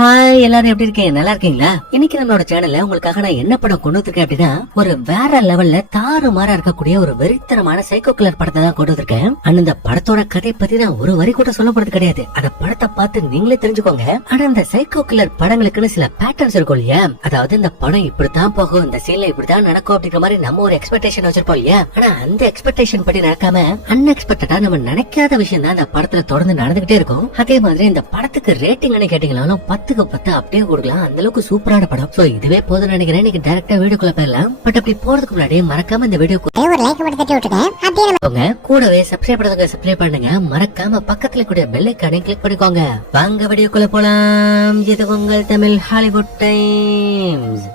Hi, எல்லாரும் எப்படி இருக்கீங்க? நல்லா இருக்கீங்களா? இன்னைக்கு நம்மளோட சேனல்ல உங்களுக்காக நான் என்ன படம் கொண்டு வந்திருக்கேன் அப்படின்னா, ஒரு வேற லெவல்ல தாறுமாறா இருக்கக்கூடிய ஒரு வெறித்தனமான சைக்கோ கில்லர் படத்தை தான் கொண்டு வந்திருக்கேன். அந்த படத்தோட கதை பத்தி நான் ஒரு வரி கூட சொல்ல போறது கிடையாது. அந்த படத்தை பார்த்து நீங்களே தெரிஞ்சுக்கோங்க. ஆனா இந்த சைக்கோ கில்லர் படங்களுக்குன்னு சில பேட்டர்ன்ஸ் இருக்கும் இல்லையா? அதாவது இந்த படம் இப்படித்தான் போகும், இந்த சீன்ல இப்படிதான் நடக்கும் அப்படிங்கிற மாதிரி நம்ம ஒரு எக்ஸ்பெக்டேஷன் வச்சிருப்போம் இல்லையா? ஆனா அந்த எக்ஸ்பெக்டேஷன் படி நடக்காம அன்எக்ஸ்பெக்டடா நம்ம நினைக்காத விஷயம் தான் இந்த படத்துல தொடர்ந்து நடந்துகிட்டே இருக்கும். அதே மாதிரி இந்த படத்துக்கு ரேட்டிங் கேட்டீங்களாலும் 10க்கு 10 அப்படியே கொடுக்கலாம். அந்த அளவுக்கு சூப்பரான படம். சோ இதுவே போதும் நினைக்கிறேன். இன்னைக்கு டைரக்டா வீடியோக்குள்ள போயிடலாம். பட் அப்படி போறதுக்கு முன்னாடி மறக்காம இந்த வீடியோக்கு ஒரு லைக் போட்டு தட்டி விட்டுருங்க. கூடவே சப்ஸ்கிரைப் பண்ணதுங்க சப்ஸ்கிரைப் பண்ணுங்க. மறக்காம பக்கத்துல கூடிய பெல் ஐகானை கிளிக் பண்ணிக்கோங்க. வாங்க வீடியோக்குள்ள போலாம். இது உங்கள் தமிழ் ஹாலிவுட் டைம்ஸ்.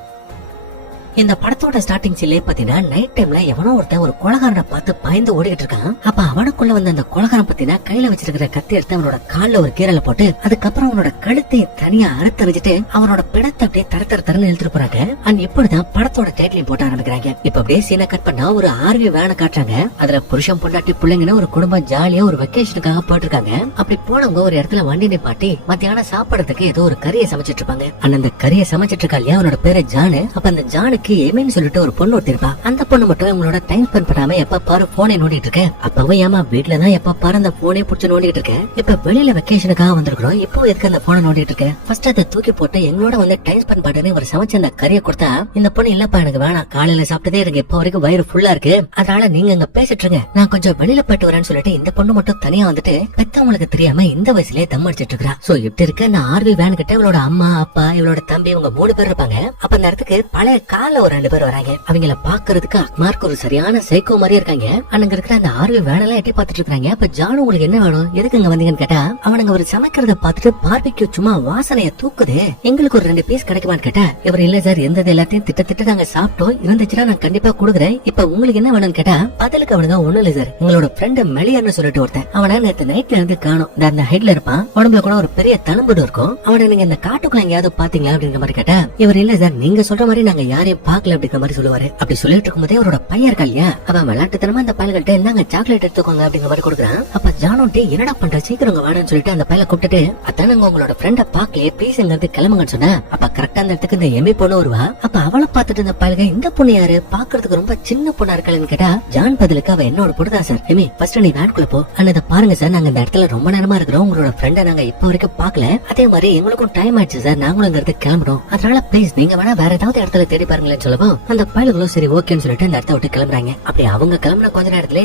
இந்த படத்தோட ஸ்டார்டிங் சீன்ல பாத்தீங்கன்னா நைட் டைம்ல எவனோ ஒருத்தன் ஒரு கொலகாரனை பார்த்து பயந்து ஓடிக்கிட்டு இருக்கான். அப்ப அவனுக்குள்ள வந்து அந்த கொலகாரன் பாத்தீங்கன்னா கையில வச்சிருக்கிற கத்தி எடுத்து அவனோட கால்ல ஒரு கீரல போட்டு அதுக்கப்புறம் அவனோட கழுத்தை தனியா அறுத்து வச்சுட்டு அவனோட பிணத்தை அப்படியே தரன்னு இழுத்துட்டு போறாங்க. அண்ட் இப்படிதான் படத்தோட டைட்டிலையும் போட்டு ஆரம்பிக்கிறாங்க. இப்ப அப்படியே சீனை கட் பண்ணா ஒரு ஆர்வி வேனை காட்டுறாங்க. அதுல புருஷன் பொண்டாட்டி பிள்ளைங்கன்னு ஒரு குடும்பம் ஜாலியா ஒரு வெக்கேஷனுக்காக போயிட்டு இருக்காங்க. அப்படி போனவங்க ஒரு இடத்துல வண்டி நிப்பாட்டி மத்தியானம் சாப்பிடறதுக்கு ஏதோ ஒரு கறியை சமைச்சிட்டு இருப்பாங்க. அந்த கறியை சமைச்சிட்டு இருக்கா இல்லையா, அவனோட பேரு ஜானு. அப்ப அந்த ஜானுக்கு ஏமேன்னு சொல்லிட்டு ஒரு பொண்ணு ஒருத்திருப்பா. அந்த பொண்ணு மட்டும் இவங்களோட டைம் ஸ்பெண்ட் பண்ணாம எப்ப பாரு போனை நோண்டிட்டு இருக்க. அப்பவே ஏமா வீட்டுலதான் எப்ப பாரு அந்த போனே புடிச்சு நோண்டிட்டு இருக்க. இப்ப வெளியில வெக்கேஷனுக்காக வந்திருக்கிறோம், இப்போ எதுக்கு அந்த போனை நோண்டிட்டு இருக்க? ஃபர்ஸ்ட் அதை தூக்கி போட்டு எங்களோட வந்து டைம் ஸ்பெண்ட் பண்ணுன்னு ஒரு சமைச்ச அந்த கறியை கொடுத்தா இந்த பொண்ணு இல்லப்பா எனக்கு வேணாம், காலையில சாப்பிட்டதே எனக்கு இப்ப வரைக்கும் வயிறு ஃபுல்லா இருக்கு, அதனால நீங்க அங்க பேசிட்டு இருங்க, நான் கொஞ்சம் வெளியில போயிட்டு வரேன்னு சொல்லிட்டு இந்த பொண்ணு மட்டும் தனியா வந்துட்டு பெத்தவங்களுக்கு தெரியாம இந்த வயசுலயே தம் அடிச்சிட்டு இருக்கா. சோ இப்படி இருக்க நான் ஆர்வி வேன் கிட்ட இவளோட அம்மா அப்பா இவளோட தம்பி இவங்க 3 பேர் இருப்பாங்க. அப்ப அந்த இடத்துக்கு பழைய கால ஒரு 2 பேர் வராங்க. அவங்கள பாக்குறதுக்கு அக்மார்க்கு ஒரு சரியான சைக்கோ மாதிரி இருக்காங்க. அங்க இருக்கிற அந்த ஆர்வி வேனெல்லாம் எட்டி பாத்துட்டு இருக்காங்க. அப்ப ஜானு உங்களுக்கு என்ன வேணும், எதுக்கு இங்க வந்தீங்கன்னு கேட்டா அவனுங்க ஒரு சமைக்கிறத பாத்துட்டு பார்பிக்யூ சும்மா வாசனைய தூக்குது, எங்களுக்கு ஒரு 2 பீஸ் கிடைக்குமான்னு கேட்டா இவர் இல்ல சார் எந்தது எல்லாத்தையும் திட்ட நாங்க சாப்பிட்டோம், இருந்துச்சுன்னா நான் கண்டிப்பா கொடுக்குறேன், இப்ப உங்களுக்கு என்ன வேணும்னு கேட்டா பதிலுக்கு அவனுங்க ஒண்ணு இல்ல சார், எங்களோட ஃப்ரெண்ட் மெலியான்னு சொல்லிட்டு ஒருத்தன், அவனை நேற்று நைட்ல இருந்து காணும், அந்த ஹைட்ல இருப்பான், உடம்புல கூட ஒரு பெரிய தழும்பு இருக்கும், அவனை நீங்க இந்த காட்டுக்குள்ள எங்கேயாவது பாத்தீங்களா அப்படிங்கிற மாதிரி கேட்டா இவர் இல்ல சார் நீங்க சொல்ற மாதிரி நாங்க யாரையும் பாக்கல அப்படிங்கிற மாதிரி சொல்லுவாரு. அப்படி சொல்லிட்டு இருக்கும்போதே அவரோட பையன் இருக்கா இல்லையா, அவன் விளையாட்டுத்தனமா அந்த பயல்கிட்ட என்னங்க சாக்லேட் எடுத்துக்கோங்க அப்படிங்கிற மாதிரி கொடுக்குறான். அப்ப ஜானோட்டி என்னடா பண்ற சீக்கிரம் வேணும்னு சொல்லிட்டு அந்த பையலை கூப்பிட்டுட்டு அதானங்க உங்களோட ஃப்ரெண்ட பாக்கலையே ப்ளீஸ் இங்க கிளம்புங்கன்னு சொன்னா, அப்ப கரெக்டா அந்த இடத்துக்கு இந்த எமி பொண்ணு வருவா. அப்ப அவளை பாத்துட்டு இந்த பயலுக இந்த பொண்ணு யாரு பாக்குறதுக்கு ரொம்ப சின்ன பொண்ணா இருக்கலன்னு கேட்டா ஜான் பதிலுக்கு அவ என்னோட பொண்ணுதான் சார், எமி ஃபர்ஸ்ட் நீ வேன்குள்ள போ, அண்ணதை பாருங்க சார் நாங்க இந்த இடத்துல ரொம்ப நேரமா இருக்கிறோம், உங்களோட ஃப்ரெண்ட நாங்க இப்ப வரைக்கும் பாக்கல, அதே மாதிரி எங்களுக்கும் டைம் ஆயிடுச்சு சார், நாங்களும் இந்த இடத்துக்கு கிளம்புறோம், அதனால ப்ளீஸ் நீங்க வேணா வேற ஏதாவது இடத்துல தேடி பாருங்களேன்னு சொல்லவும் அந்த பயலுகளும் சரி ஓகேன்னு சொல்லிட்டு அந்த இடத்த விட்டு கிளம்புறாங்க. அப்படி அவங்க கிளம்புன கொஞ்ச நேரத்துல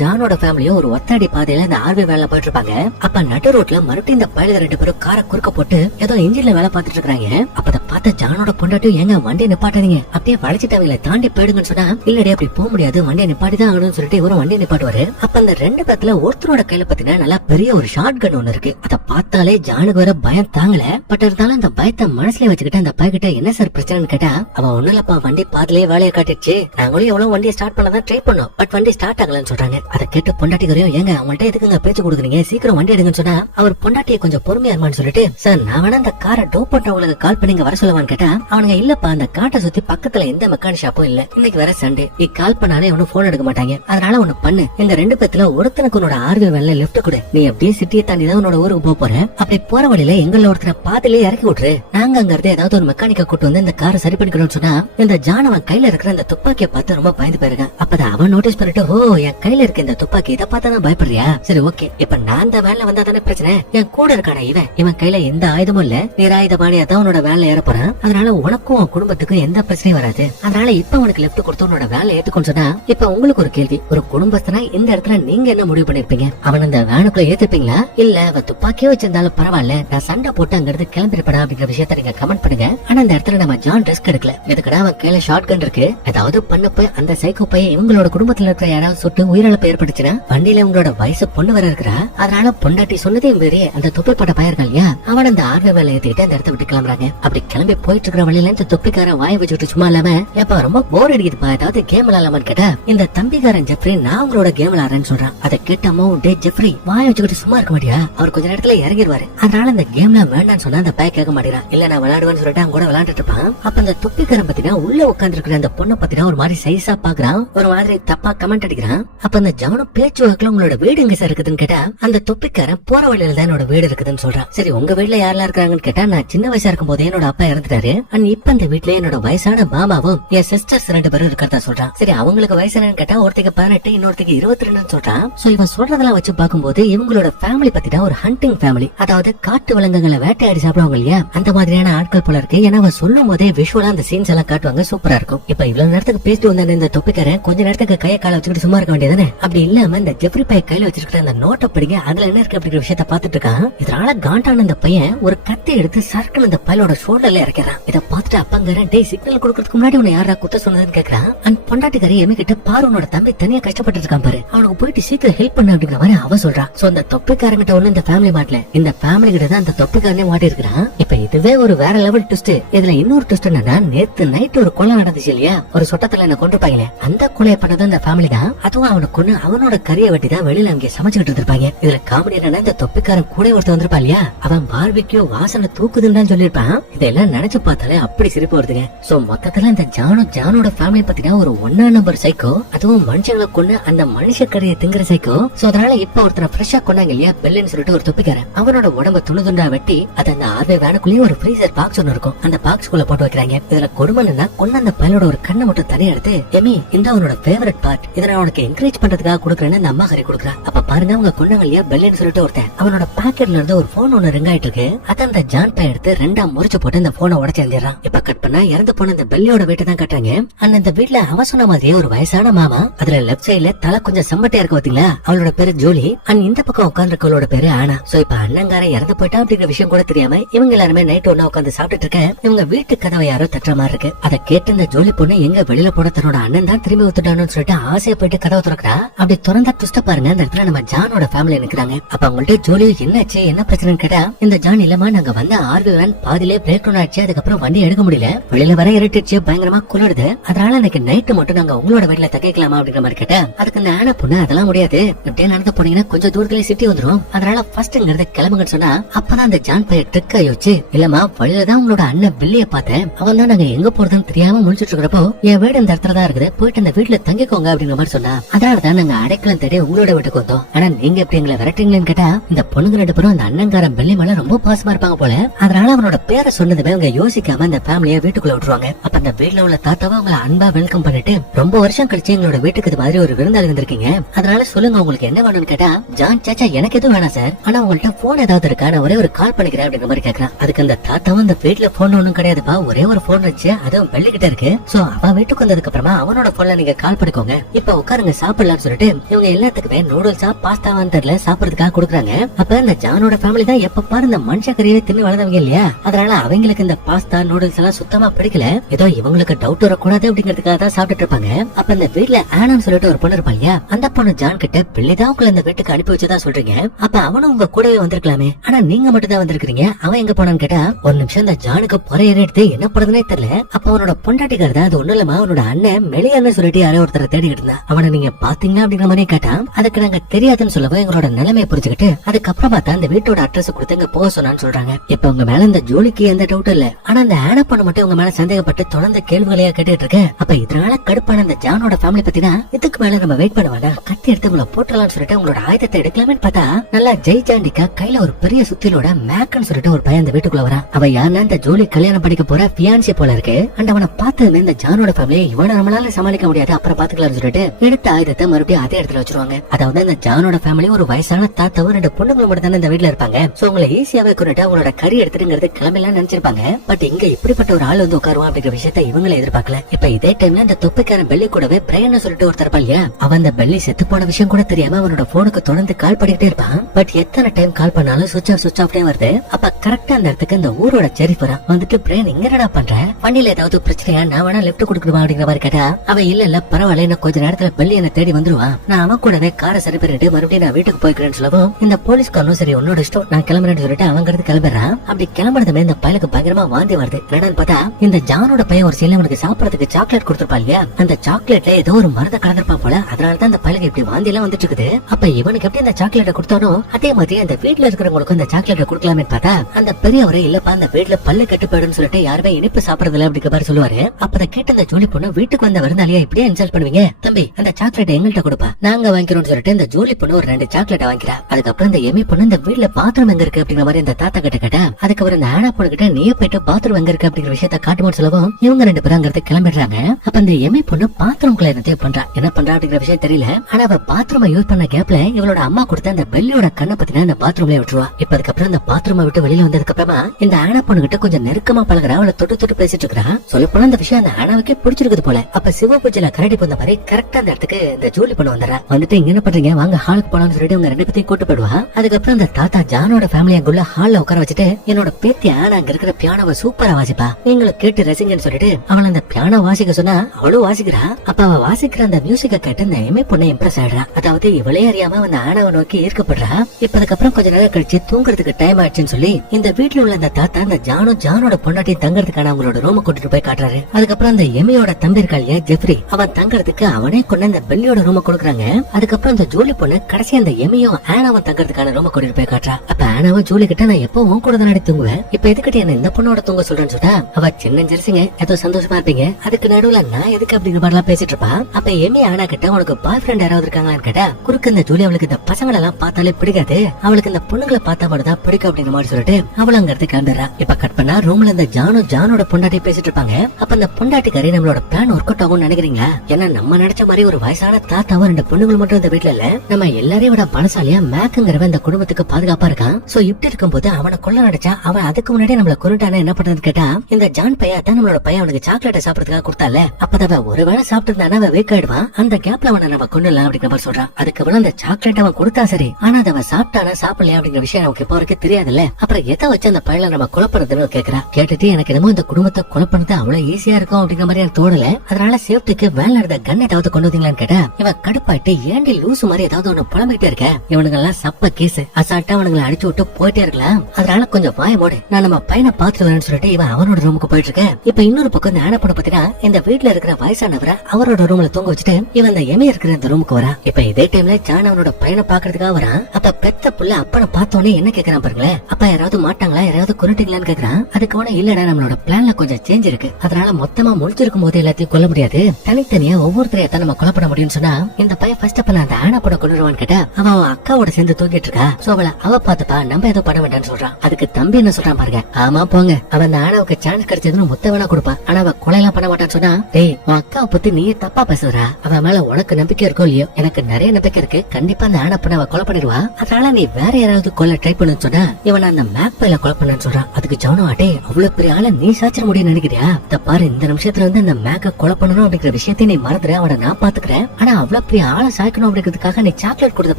ஜானோட ஃபேமிலியும் ஒரு ஒத்தடி பாதையில இந்த ஆர்வி வேலை போயிட்டு இருப்பாங்க. அப்ப நடு ரோட்ல மறுபடியும் இந்த பயலுக 2 பேரும் காரை குறுக்க போட்டு ஏதோ இன்ஜின்ல வேலை பார்த்துட்டு இருக்காங்க. அப்ப அதை பார்த்த ஜானோட பொண்டாட்டியும் ஏங்க வண்டியை நிப்பாட்டாதீங்க, அப்படியே வளைச்சிட்டு அவங்களை தாண்டி போயிடுங்கன்னு சொன்னா இல்லடி அப்படி போக முடியாது வண்டியை நிப்பாட்டி தான் ஆகணும்னு சொல்லிட்டு இவரும் வண்டியை நிப்பாட்டுவாரு. அப்ப அந்த 2 பேத்துல ஒருத்தரோட கையில பாத்தீங்கன்னா நல்லா பெரிய ஒரு ஷார்ட் கன் ஒண்ணு இருக்கு. அதை பார்த்தாலே ஜானுக்கு வர பயம் தாங்கல. பட் இருந்தாலும் அந்த பயத்தை மனசுல வச்சுக்கிட்டு அந்த பையன்கிட்ட என்ன சார் பிரச்சனைன்னு கேட்டா அவன் ஒண்ணு இல்லப்பா வண்டி பாதிலேயே வேலையை காட்டிடுச்சு, நாங்களும் எவ்வளவு வண்டியை ஸ்டார்ட் பண்ணதான் ட்ரை பண்ணோம், பட் வண்டி ஸ்டார்ட் ஆகலன்னு சொல்றாங்க. அதை கேட்டு பொண்டாட்டிக்கரையும் ஏங்க அவங்கள்ட்ட எதுக்குங்க பேச்சு கொடுக்குறீங்க, சீக்கிரம் வண்டி எடுங்கன்னு சொன்னா அவர் பொண்டாட்டியை கொஞ்சம் பொறுமையா இருமான்னு சொல்லிட்டு சார் நான் வேணா அந்த காரை டோ பண்றவங்களுக்கு கால் பண்ணி வர சொல்லுவான்னு கேட்டா அவனுங்க இல்லப்பா அந்த காட்டை சுத்தி பக்கத்துல எந்த மெக்கானிக் ஷாப்பும் இல்ல, இன்னைக்கு வேற சண்டே, நீ கால் பண்ணாலே ஒன்னும் போன் எடுக்க மாட்டாங்க, அதனால ஒண்ணு பண்ணு எங்க 2 பேத்துல ஒருத்தனுக்கு உன்னோட ஆர்வி வேன்ல லிஃப்ட் கொடு, நீ அப்படியே சிட்டியை தாண்டி தான் உன்னோட ஊருக்கு போற, அப்படி போற வழியில எங்கள ஒருத்தர பாதிலே இறக்கி விட்டுரு, நாங்க அங்க இருந்து ஏதாவது ஒரு மெக்கானிக்க கூட்டு வந்து இந்த காரை சரி பண்ணிக்கணும்னு சொன்னா இந்த ஜானவன் கையில இருக்கிற அந்த துப்பாக்கியை பார்த்து ரொம்ப பயந்து போயிருக்கான். அப்பதான் அவன் நோட்டீஸ் பண்ணிட்டு ஓ என் கையில இருக்க இந்த துப்பாக்கி இதை பார்த்தா தான் பயப்படுறியா, சரி ஓகே இப்ப நான் இந்த வேன்ல வந்தா தானே பிரச்சனை, என் கூட இருக்கான இவன் கையில எந்த ஆயுதமும் இல்ல, நிராயுதபாணியா தான் உன்னோட வேன்ல ஏற போறான், அதனால உனக்கும் உன் குடும்பத்துக்கும் எந்த பிரச்சனையும் வராது, அதனால இப்ப உனக்கு லெஃப்ட் கொடுத்து உன்னோட வேன்ல ஏத்துக்கொண்டு சொன்னா இப்ப உங்களுக்கு ஒரு கேள்வி, ஒரு குடும்பஸ்தனா இந்த இடத்துல நீங்க என்ன முடிவு பண்ணிருப்பீங்க, அவன் இந்த வேனுக்குள்ள ஏத்துப்பீங்களா இல்ல அவ துப்பாக்கியே வச்சிருந்தாலும் பரவாயில்ல நான் சண்டை போட்டு அங்க இருந்து கிளம்பிருப்படா அப்படிங்கிற விஷயத்த நீங்க கமெண்ட் பண்ணுங்க. ஆனா இந்த இடத்துல நம்ம ஜான் ரிஸ்க் எடுக்கல, எதுக்கடா அவன் கையில ஷார்ட் கன் இருக்கு, ஏதாவது பண்ண போய் அந்த சைக்கோ பையன் இவங்களோட குடும்பத்துல இருக்கிற யாராவது சுட்டு உயிரிழப்பு ஏற்பட்டுச்சுன்னா வண்டியில உங்களோட வயசு பொண்ணு வர இருக்கிறா, அதனால பொண்டாட்டி சொன்னதையும் மீறி அந்த துப்பை பட்ட பையன் இருக்கா இல்லையா அவன் அந்த ஆர்வி வேலை ஏத்திட்டு அந்த இடத்த விட்டு கிளம்புறாங்க. அப்படி கிளம்பி கிளம்பி போயிட்டு இருக்கிற வழியில இந்த தொப்பிக்காரன் வாய் வச்சுட்டு சும்மா இல்லாம எப்ப ரொம்ப போர் அடிக்குதுப்பா ஏதாவது கேம் விளையாடலாமான்னு கேட்டா இந்த தம்பிக்காரன் ஜெஃப்ரி நான் உங்களோட கேம் விளையாடுறேன்னு சொல்றான். அதை கேட்ட அம்மாவும் டே ஜெஃப்ரி வாய் வச்சுக்கிட்டு சும்மா இருக்க மாட்டியா, அவர் கொஞ்ச நேரத்துல இறங்கிடுவாரு, அதனால இந்த கேம்ல வேண்டான்னு சொன்னா அந்த பையன் கேட்க மாட்டேறான். இல்ல நான் விளையாடுவேன்னு சொல்லிட்டு அவங்க கூட விளையாண்டுட்டு இருப்பான். அப்ப அந்த தொப்பிக்காரன் பாத்தீங்கன்னா உள்ள உட்கார்ந்து இருக்கிற அந்த பொண்ணை பாத்தீங்கன்னா ஒரு மாதிரி சைஸா பாக்குறான், ஒரு மாதிரி தப்பா கமெண்ட் அடிக்கிறான். அப்ப அந்த ஜானும் பேச்சு வாக்குல உங்களோட வீடு எங்க சார் இருக்குதுன்னு கேட்டா அந்த தொப்பிக்காரன் போற வழியில தான் என்னோட வீடு இருக்குதுன்னு சொல்றான். சரி உங்க வீட்டுல யாரெல்லாம் இருக்காங்கன்னு கேட்டா நான் சின்ன வயசா இருக்கும் போதே என்னோட அப்பா இறந்துட்டாரு, அண்ட் இப்ப இந்த வீட்டுல என்னோட வயசான மாமாவும் என் சிஸ்டர்ஸ் 2 பேரும் இருக்கிறதா சொல்றான். சரி அவங்களுக்கு வயசு என்னன்னு கேட்டா ஒருத்தருக்கு 18 இன்னொருத்தருக்கு 22 சொல்றான். சோ இவன் சொல்றதெல்லாம் வச்சு பார்க்கும்போது இவங்களோட ஃபேமிலி பத்தினா ஒரு ஹண்டிங் ஃபேமிலி, அதாவது காட்டு விலங்குகளை வேட்டையாடி சாப்பிடுவாங்க இல்லையா, அந்த மாதிரியான ஆட்கள் போல இருக்கு. ஏன்னா அவன் சொல்லும் போதே விஷுவலா அந்த சீன்ஸ் எல்லாம் காட்டுவாங்க, சூப்பரா இருக்கும். இப்ப இவ்வளவு நேரத்துக்கு பேசிட்டு வந்த இந்த தொப்பிக்காரன் கொஞ்ச நேரத்துக்கு கையை கால வச்சுக்கிட்டு சும்மா இருக்க வேண்டியதானே, அப்படி இல்லாம இந்த ஜெஃப்ரி பைய கையில வச்சிருக்கிற அந்த நோட்டை படிங்க அதுல என்ன இருக்கு அப்படிங்கிற விஷயத்த பாத்துட்டு இருக்கான். இதனால காண்டான அந்த பையன் ஒரு கத்தி எடுத்து சர்க்குன்னு அந்த பையலோட ஷோல்டர்ல இறக்கிறான். இதை பார்த்துட்டு அப்பங்காரன் டே சிக்னல் கொடுக்கறதுக்கு முன்னாடி உன்னை யாரா குத்த சொன்னதுன்னு கேக்குறான். அண்ட் பொண்டாட்டிக்காரி எமி கிட்ட பாரு உன்னோட தம்பி தனியா கஷ்டப்பட்டு இருக்கான் பாரு, அவனுக்கு போயிட்டு சீக்கிரம் ஹெல்ப் பண்ண அப்படிங்கிற மாதிரி அவ சொல்றான். சோ அந்த தொப்பிக்காரங்கிட்ட ஒண்ணு இந்த ஃபேமிலி மாட்டல, இந்த ஃபேமிலி கிட்ட தான் அந்த தொப்பிக்காரனே மாட்டி இருக்கிறான். இப்ப இதுவே ஒரு வேற லெவல் ட்விஸ்ட். இதுல இன்னொரு ட்விஸ்ட் என்னன்னா நேத்து நைட் ஒரு கொலை நடந்துச்சு இல்லையா, ஒரு சொட்டத்துல என்ன கொண்டுப்பாங்களே, அந்த கொலையை பண்ணது அந்த ஃபேமிலி தான். அதுவும் அவனை கொண்டு அவனோட கறியை வெட்டி தான் வெளியில அங்கே சமைச்சுக்கிட்டு இருந்திருப்பாங்க. இதுல காமெடி என்னன்னா இந்த தொப்பிக்காரன் கூட ஒருத்தர் வந்திருப்பா இல்லையா, அவன் பார்பிக்யூ வாசனை தூக்குதுன்னு சொல்லிருப்பான். இதெல்லாம் நினைச்சு பார்த்தாலே அப்படி சிரிப்பு வருதுங்க. சோ மொத்தத்துல இந்த ஜானோட ஃபேமிலி பத்தினா ஒரு 1 நம்பர் சைக்கோ, அதுவும் மனுஷங்களை கொண்டு அந்த மனுஷ கறியை திங்குற சைக்கோ. சோ அதனால இப்ப ஒருத்தனை ஃப்ரெஷ்ஷா கொண்டாங்க இல்லையா பெல்லுன்னு சொல்லிட்டு ஒரு தொப்பிக்காரன், அவனோட உடம்ப துணுதுண்டா வெட்டி அது அந்த ஆர்வே வேனுக்குள்ளேயே ஒரு ஃப்ரீசர் பாக்ஸ் ஒன்னு இருக்கும், அந்த பாக்ஸ்குள்ள போட்டு வைக்கிறாங்க. இதுல கொடுமைன்னா கொண்டு அந்த பையனோட ஒரு கண்ணை மட்டும் தனியா எடுத்து எமி இந்த அவனோட ஃபேவரட் பார்ட், இதை நான் உனக்கு என்கரேஜ் பண்றதுக்காக கொடுக்குறேன்னு அந்த அம்மா கறி கொடுக்குறான். அப்ப பாருங்க அவங்க கொண்டாங்க இல்லையா பெல்லுன்னு சொல்லிட்டு ஒருத்தன், அவனோட பாக்கெட்ல இருந்து ஒரு போன் ஒன்னு ரிங் ஆயிட்டு இருக்கு. அத அந்த ஜான் பையன் எடுத்து 2ஆ முறிச்சு போட்டு அந்த போனை உடைச்சு எறிஞ்சிடறான். இப்ப கட் பண்ணா இறந்து போன அந்த பெல்லியோட வீட்டை தான் கட்டுறாங்க. அந்த வீட்டுல அவ சொன்ன மாதிரியே ஒரு வயசான மாமா, அதுல லெப்ட் சைடுல தலை கொஞ்சம் செம்பட்டையா இருக்க பாத்தீங்களா, அவளோட பேரு ஜூலி, அண்ட் இந்த பக்கம் உட்கார்ந்துருக்கவளோட பேரு ஆனா. சோ இப்ப அண்ணங்காரன் இறந்து போயிட்டா அப்படிங்கிற விஷயம் கூட தெரியாம இவங்க எல்லாருமே நைட் ஒண்ணா உட்காந்து சாப்பிட்டுட்டு இருக்க, இவங்க வீட்டு கதவை யாரோ தட்டுற மாதிரி இருக்கு. அதை கேட்டு இந்த ஜூலி பொண்ணு எங்க வெளியில போட தன்னோட அண்ணன் தான் திரும்பி ஊத்துட்டான்னு சொல்லிட்டு ஆசையா போயிட்டு கதவை திறக்கிறா. அப்படி திறந்தா ட்விஸ்ட பாருங்க, அந்த இடத்துல நம்ம ஜானோட ஃபேமிலி நிக்கிறாங்க. அப்ப அவங்கள்ட்ட ஜூலி என்னாச்சு என்ன பிரச்சனைன்னு கேட்டா, இந்த ஜான் இல்லமா நாங்க வந்த ஆர்வி வேன் பாதிலே பிரேக் டவுன் ஆச்சு, அதுக்கப்புறம் வண்டி எடுக்க முடியல, வெளியில வர இருட்டுச்சு, பயங்கரமா குளிருது, அதனால எனக்கு நைட்டு மட்டும் நாங்க உங்களோட வீட்டுல தங்கிக்கலாமா அப்படிங்கிற மாதிரி கேட்டா, அதுக்கு இந்த ஆனா பொண்ணு அதெல்லாம் முடியாது, இப்படியே நடந்து போனீங்கன்னா கொஞ்சம் தூரத்துல சிட்டி வந்துரும், அதனால ஃபர்ஸ்ட் இங்க கிளம்புங்கன்னு சொன்னா, அப்பதான் அந்த ஜான் பையன் ட்ரிக் ஆயோச்சு, இல்லமா வழியில தான் உங்களோட அண்ணன் பில்லிய பார்த்தேன், அவன் தான் நாங்க எங்க போறதுன்னு தெரியாம முடிச்சிட்டு இருக்கிறப்போ என் வீடு இந்த இடத்துல தான் இருக்குது, போயிட்டு அந்த வீட்டுல தங்கிக்கோங்க அப்படிங்கிற மாதிரி சொன்னா, அதனாலதான் நாங்க அடைக்கலம் தேடி உங்களோட வீட்டுக்கு வந்தோம், ஆனா நீங்க எப்படி எங்களை விரட்டுறீங்களேன்னு கேட்டா, இந்த பொண்ணுங்க 2 பேரும் அந்த அண்ணங்காரன் பில்லி மேல ரொம்ப பாசமா இருப்பாங்க போல, அதனால அவனோட பேரை சொன்னதுமே அவங்க யோசிக்காம அந்த ஃபேமிலியை வீட்டுக்குள்ள விட்டுருவாங்க. அப்ப அந்த வீட்டுல உள்ள தாத்தாவை அவங்களை அன்பா வெல்கம் பண்ணிட்டு, ரொம்ப வருஷம் கழிச்சு எங்களோட வீட்டுக்கு இது மாதிரி ஒரு விருந்தாளி வந்திருக்கீங்க, அதனால சொல்லுங்க உங்களுக்கு என்ன வேணும்னு கேட்டா, ஜான் சேச்சா எனக்கு எதுவும் வேணாம் சார், ஆனா உங்கள்ட்ட போன் ஏதாவது இருக்கா, நான் ஒரே ஒரு கால் பண்ணிக்கிறேன் அப்படிங்கிற மாதிரி கேக்குறான். அதுக்கு அந்த தாத்தாவும் அந்த வீட்டுல போன் ஒண்ணும் கிடையாதுப்பா, ஒரே ஒரு போன் வச்சு அதுவும் பெல்லிக்கிட்ட இருக்கு, சோ அவ வீட்டுக்கு வந்ததுக்கு அப்புறமா அவனோட போன்ல நீங்க கால் பண்ணிக்கோங்க, இப்ப உட்காருங்க சாப்பிடலாம்னு சொல்லிட்டு இவங்க எல்லாத்துக்குமே நூடுல்ஸா பாஸ்தாவான்னு தெரியல சாப்பிடுறதுக்காக கொடுக்குறாங்க. அப்ப இந்த ஜானோட ஃபேமிலி தான் எப்ப பாரு இந்த மனுஷ கறியை தின்னு வளர்ந்தவங்க இல்லையா, அதனால அவங்களுக்கு இந்த பாஸ்தா நூடுல்ஸ் எல்லாம் சுத்தமா பிடிக்கல, ஏதோ இவங்களுக்கு டவுட் வரக்கூடாது அப்படிங்கிறதுக்காக தான் சாப்பிட்டுட்டு இருப்பாங்க. அப்ப இந்த வீட்டுல ஆனான்னு சொல்லிட்டு ஒரு பொண்ணு இருப்பா இல்லையா, அந்த பொண்ணு ஜான் கிட்ட பிள்ளைதான் உங்களை இந்த வீட்டுக்கு அனுப்பி வச்சதா சொல்றீங்க, அப்ப அவனும் உங்க கூடவே வந்திருக்கலாமே, ஆனா நீங்க மட்டும் தான் வந்திருக்கீங்க, அவன் எங்க போனான்னு கேட்டா, ஒரு நிமிஷம் இந்த ஜானுக்கு பொறை எடுத்து என்ன பண்றதுனே தெரியல. அப்ப அவனோட பொண்டாட்டிக்காரத அது ஒண்ணு இல்லமா அவனோட அண்ணன் மெளியான்னு சொல்லிட்டு யாரோ ஒருத்தரை தேடிக்கிட்டு இருந்தா, அவனை நீங்க பாத்தீங்களா அப்படிங்கிற மாதிரி கேட்டா, அதுக்கு நாங்க தெரியாதுன்னு சொல்லவோ எங்களோட நிலைமையை புரிஞ்சுக்கிட்டு அதுக்கப்புறமா தான் அந்த வீட்டோட அட்ரஸ் கொடுத்து இங்க போக சொன்னான்னு சொல்றாங்க. இப்ப உங்க மேல இந்த ஜூலிக்கு எந்த டவுட் இல்ல, ஆனா அந்த ஆனா பொண்ணு மட்டும் உங்க மேல சந்தேகப்பட்டு தொடர்ந்து கேள்விகளையா கேட்டுட்டு இருக்க. அப்ப இதனால கடுப்பான அந்த ஜானோட ஃபேமிலி பத்தினா இதுக்கு மேல நம்ம வெயிட் பண்ண வேண்டாம், கத்தி எடுத்து உங்களை போட்டலாம்னு சொல்லிட்டு உங்களோட ஆயுதத்தை எடுக்கலாமே பார்த்தா, நல்லா ஜெய் ஜாண்டிக்கா கையில ஒரு பெரிய சுத்திலோட மேக்னு சொல்லிட்டு ஒரு பையன் அந்த வீட்டுக்குள்ள வரான். அவ யாருன்னா இந்த ஜூலி கல்யாணம் படிக்க போற பியான்சி போல இருக்கு. அண்ட் அவனை பார்த்ததுமே இந்த ஜானோட ஃபேமிலி இவனை நம்மளால சமாளிக்க முடியாது, அப்புறம் பாத்துக்கலாம்னு சொல்லிட்டு எடுத்த ஆயுதத்தை மறுபடியும் அதே இடத்துல வச்சிருவாங்க. அதாவது இந்த ஜானோட ஃபேமிலி ஒரு வயசான தாத்தாவும் 2 பொண்ணுங்களும் மட்டும் தானே இந்த வீட்டுல இருப்பாங்க. சோ உங்களை ஈஸியாவே கொண்டுட்டு அவங்களோட கறி எடுத்துட்டுங்கிறது கிளம்பலாம் நினைச்சிருப்பாங்க. பட் இங்க இப்படிப்பட்ட ஒரு ஆள் வந்து உட்காருவான் அப்படிங்கிற விஷயத்த இவங்களை எதிர்பார்க்கல. இப்ப இதே டைம்ல இந்த தொப்பிக்காரன் பெல்லி கூடவே பிரையன் சொல்லிட்டு ஒருத்தர் இருப்பான் இல்லையா, அவன் அந்த பெல்லி செத்து போன விஷயம் கூட தெரியாம அவனோட போனுக்கு தொடர்ந்து கால் பண்ணிக்கிட்டே இருப்பான். பட் எத்தனை டைம் கால் பண்ணாலும் சுவிட்ச் ஆஃப் வருது. அப்ப கரெக்டா அந்த இடத்துக்கு இந்த ஊரோட செரிஃப் வரான். வந்துட்டு பிரையன் எங்க என்னடா பண்ற, வண்டியில ஏதாவது பிரச்சனையா, நான் வேணா லெப்ட் கொடுக்கணுமா அப்படிங்கிற மாதிரி கேட்டா, அவன் இல்ல பரவாயில்ல, நான் கொஞ்ச நேரத்துல பெல்லி என்ன தேடி வந்துருவான், நான் அவன் கூடவே காரை சரி பண்ணிட்டு சொல்லிட்டு மறுபடியும் நான் வீட்டுக்கு போய்க்கிறேன்னு சொல்லவும் இந்த போலீஸ்காரனும் சரி உன்னோட இஷ்டம் நான் கிளம்புறேன்னு சொல்லிட்டு அவங்க இடத்துக்கு கிளம்புறான். அப்படி கிளம்புறதுமே இந்த பையனுக்கு பயங்கரமா வாந்தி வருது. என்னன்னு பார்த்தா இந்த ஜானோட பையன் ஒரு சீல அவனுக்கு சாப்பிடறதுக்கு சாக்லேட் கொடுத்திருப்பா இல்லையா, அந்த சாக்லேட்ல ஏதோ ஒரு மருந்தை கலந்திருப்பா போல. அதனாலதான் இந்த பையனுக்கு இப்படி வாந்தி எல்லாம் வந்துட்டு இருக்குது. அப்ப இவனுக்கு எப்படி அந்த சாக்லேட்டை கொடுத்தானோ அதே மாதிரி அந்த வீட்டுல இருக்கிறவங்களுக்கு அந்த சாக்லேட்டை கொடுக்கலாமே பார்த்தா அந்த பெரியவரே இல்லப்பா அந்த வீட்டுல பல்லு கெட்டு போயிடும்னு சொல்லிட்டு யாருமே இனிப்பு சாப்பிடறதில்ல அப்படிங்கிற மாதிரி சொல்லுவாரு. அப்ப கேட்ட அந்த ஜூலி பொண்ணு வீட்டுக்கு வந்த விருந்தாளியா இப்படியே இன்சல்ட் பண்ணுவீங்க, தம்பி அந்த சாக்லேட் எங்கள்கிட்ட கொடுப்பா நாங்க வாங்கிக்கிறோம்னு சொல்லிட்டு இந்த ஜூலி பொண்ணு ஒரு 2 சாக்லேட் வாங்கிக்கிறா. அதுக்கப்புறம் இந்த எமி பொண்ணு இந்த வீட்டுல பாத்ரூம் எங்க இருக்கு அப்படிங்கிற மாதிரி இந்த தாத்தா கிட்ட கேட்டா அதுக்கப்புறம் இந்த ஆனா பொண்ணு கிட்ட நீ போயிட்டு பாத்ரூம் எங்க இருக்கு அப்படிங்கிற விஷயத்த காட்டுமோன்னு சொல்லவும் இவங்க 2 பேரும் அங்க இருந்து கிளம்பிடுறாங்க. அப்ப இந்த எமி பொண்ணு பாத்ரூம்குள்ள என்னத்தையும் பண்றா. என்ன பண்றா அப்படிங்கிற விஷயம் தெரியல. ஆனா அவ பாத்ரூமை யூஸ் பண்ண கேப்ல இவளோட அம்மா கொடுத்த அந்த பெல்லியோட கண்ணை பத்தினா இந்த பாத்ரூம்ல விட்டுருவா. இப்ப அதுக்கப்புறம் இந்த பாத்ரூமை விட்டு வெளியில வந்ததுக்கு அப்புறமா இந்த ஆனா பொண்ணு கிட்ட கொஞ்சம் நெருக்கமா பழகுறா. அவளை தொட்டு தொட்டு பேசிட்டு இருக்கா. சொல்ல போனா அந்த விஷயம் அந்த ஆனாவுக்கே பிடிச்சிருக்குது போல. அப்ப சிவ பூஜையில கரடி போன மாதிரி கரெக்டா அந்த இடத்துக்கு இந்த ஜூலி பொண்ணு வந்துடுறா. வந்துட்டு இங்க என்ன பண்றீங்க வாங்க ஹாலுக்கு போலாம்னு சொல்லிட்டு அவங்க 2 பேத்தையும் கூட்டு போயிடுவா. அதுக்கப்புறம் அந்த தாத்தா ஜானோட ஃபேமிலி அங்குள்ள ஹால்ல உட்கார வச்சுட்டு என்னோட பேத்தி ஆனா அங்க இருக்கிற பியானோவை சூப்பரா வாசிப்பா நீங்களும் கேட்டு ரசிங்கன்னு சொல்லிட்டு அவளை அந்த பியானோ வாசிக்க சொன்னா அவளும் வாசிக்கிறா. அப்ப அவ வாசிக்கிற அந்த மியூசிக்க கேட்டு இந்த எம்ஏ பொண்ணு இம்ப்ரெஸ் ஆயிடுறா. அதாவது இவளே அறியாம அந்த ஆனாவை நோக்கி ஈர்க்கப்படுறா. இப்ப அதுக்கப்புறம் கொஞ்ச நேரம் கழிச்சு தூங்குறதுக்கு டைம் ஆயிடுச்சுன்னு சொல்லி இந்த வீட்டுல உள்ள அந்த தாத்தா அந்த ஜானோட பொண்டாட்டி தங்கறதுக்கான அவங்களோட ரூம கூட்டிட்டு போய் காட்டுறாரு. அதுக்கப்புறம் அந்த எமியோட தம்பி இருக்காளியா ஜெஃப்ரி அவன் தங்கறதுக்கு அவனே கொண்டு அந்த பெல்லியோட ரூம கொடுக்குறாங்க. அதுக்கப்புறம் இந்த ஜூலி பொண்ணு கடைசி அந்த எமியும் ஆனாவும் தங்கறதுக்கான ரூம கூட்டிட்டு போய் காட்டுறா. அப்ப ஆனாவும் ஜூலி கிட்ட நான் எப்போ உன் கூட தானே தூங்குவேன், இப்ப எதுக்கிட்ட என்ன இந்த பொண்ணோட தூங்க சொல்றேன்னு சொல்லிட்டா அவ சின்ன ஜெர்சிங்க ஏதோ சந்தோஷமா இருப்பீங்க அதுக்கு நடுவுல நான் எதுக்கு அப்படிங்கிற மாதிரி எல்லாம் பேசிட்டு இருப்பா. அப்ப எமி ஆனா கிட்ட உனக்கு பாய் ஃப்ரெண்ட் யாராவது இருக்காங்களான்னு கேட்டா குறுக்கு இந்த ஜூலி அவளுக்கு இந்த பசங்களை எல்லாம் பார்த்தாலே பிடிக்காது, அவளுக்கு இந்த பொண்ணுங்களை பார்த்தா மட்டும் தான் பிடிக்கும் அப்படிங்கிற மாதிரி சொல்லிட்டு அவள அங்க இருந்து கிளம்பிடுறா. இப்ப கட் பண்ணா ரூம்ல இந்த ஜானோட பொண்டாட்டி பேசிட்டு இருப்பாங்க. அப்ப அந்த பொண்டாட்டிக்காரி நம்மளோட பிளான் ஒர்க் அவுட் ஆகும்னு நினைக்கிறீங்களா, ஏன்னா நம்ம நினைச்ச மாதிரி ஒரு வயசான தாத்தாவும் 2 பொண்ணுகள் மட்டும் இந்த வீட்டுல இல்ல, நம்ம எல்லாரையும் விட பணசாலியா மேக்குங்கிறவன் இந்த குடும்பத்துக்கு பாதுகாப்பா இருக்கான். சோ இப்படி இருக்கும்போது அவனை கொல்ல நினைச்சா அவன் அதுக்கு முன்னாடி நம்மள கொண்டுட்டானே என்ன பண்றதுன்னு கேட்டா இந்த ஜான் பையன் தான் நம்மளோட பையன் அவனுக்கு சாக்லேட்டை சாப்பிடறதுக்காக கொடுத்தால, அப்பதான் ஒருவேளை சாப்பிட்டு அவன் வீக் ஆயிடுவான், அந்த கேப்ல அவனை நம்ம கொண்டுலாம் அப்படிங்கிற மாதிரி சொல்றான். அதுக்கப்புறம் அந்த சாக்லேட் அவன் கொடுத்தா சரி, ஆனா அதை அவன் சாப்பிட்டானா சாப்பிடலையா அப்படிங்கிற விஷயம் நமக்கு இப்போ வரைக்கும் தெரியாதுல்ல, அப்புறம் எதை வச்சு அந்த பையனை நம்ம கொலை பண்றதுன்னு கேக்குறா. கேட்டுட்டு எனக்கு என்னமோ இந்த குடும்பத்தை கொலை பண்ணது அவ்வளவு ஈஸியா இருக்கும் அப்படிங்கிற மாதிரி எனக்கு தோணல, அதனால சேஃப்டிக்கு வேலை நடந்த கன் ஏதாவது கொண்டு வந்தீங்களான்னு கேட்டா இவன் கடுப்பாயிட்டு ஏண்டி லூசு மாதிரி ஏதாவது ஒண்ணு புலம்பிக்கிட்டே இருக்க, இவனுங்க எல்லாம் சப்ப கேஸ் அசால்ட்டா அவனுங்களை அடிச்சு விட்டு போயிட்டே இருக்கலாம், அதனால கொஞ்சம் வாய மூடு நான் நம்ம பையனை பாத்துட்டு வரேன்னு சொல்லிட்டு இவன் அவனோட ரூமுக்கு போயிட்டு இருக்கேன். இப்ப இன்னொரு பக்கம் இந்த ஆன பொண்ணு பத்தினா இந்த வீட்டுல இருக்கிற வயசானவரை அவரோட ரூம்ல தூங்க வச்சுட்டு இவன் இந்த எமி இருக்கிற இந்த ரூமுக்கு வரா. இப்ப இதே டைம்ல ஜான் அவனோட பையனை பாக்குறதுக்காக வரான். அப்ப பெத்த புள்ள அப்பனை பார்த்தோன்னே என்ன கேக்குறான் பாருங்களேன், அப்பா யாராவது மாட்டாங்களா யாராவது கொண்டுட்டீங்களான்னு கேக்குறான். அதுக்கு அவன இல்லடா நம்மளோட பிளான்ல கொஞ்சம் சேஞ்ச் இருக்கு, அதனால மொத்தமா முடிச்சிருக்கும் போது எல்லாத்தையும் கொல்ல முடியாது, தனித்தனியா ஒவ்வொருத்தரையா தான் நம்ம கொலை பண்ண முடியும்னு சொன்னா இந்த பையன் ஃபர்ஸ்ட் அப்ப அந்த ஆனா பொண்ணை கொண்டுருவான்னு கேட்டா அவன் அக்காவோட சேர்ந்து தூங்கிட்டு இருக்கா. சோ அவ பாத்துப்பா நம்ம ஏதோ பண்ண வேண்டாம்னு சொல்றான். அதுக்கு தம்பி என்ன சொல்றான் பாருங்க, ஆமா போங்க அவன் அந்த ஆனாவுக்கு சான்ஸ் கிடைச்சதுன்னு முத்த வேணா கொடுப்பான், ஆனா அவ கொலை எல்லாம் பண்ண மாட்டான்னு சொன்னா டேய் உன் அக்காவை பத்தி நீ தப்பா பேசுறா, அவன் மேல உனக்கு நம்பிக்கை இருக்கோ இல்லையோ எனக்கு நிறைய நம்பிக்கை இருக்கு, கண்டிப்பா அந்த ஆனா பொண்ணை அவ கொலை பண்ணிடுவா, அதனால நீ வேற யாராவது கொலை ட்ரை பண்ணுன்னு சொன்னா இவன் அந்த மேக் பையில கொலை பண்ணு சொல்றான். அதுக்கு ஜானோ ஆட்டே அவ்வளவு பெரிய ஆள நீ சாச்சிட முடியும் நினைக்கிறியா, பாரு இந்த நிமிஷத்துல வந்து அந்த மேக்க கொலை பண்ணணும் அப்படிங்கிற விஷயத்தை நீ மறந்துற, அவனை நான் பாத்துக்கிறேன், ஆனா அவ்வளவு பெரிய ஆளை சாய்க்கணும் அப்படிங்கிறதுக்காக நீ சாக்லேட் கொடுத்த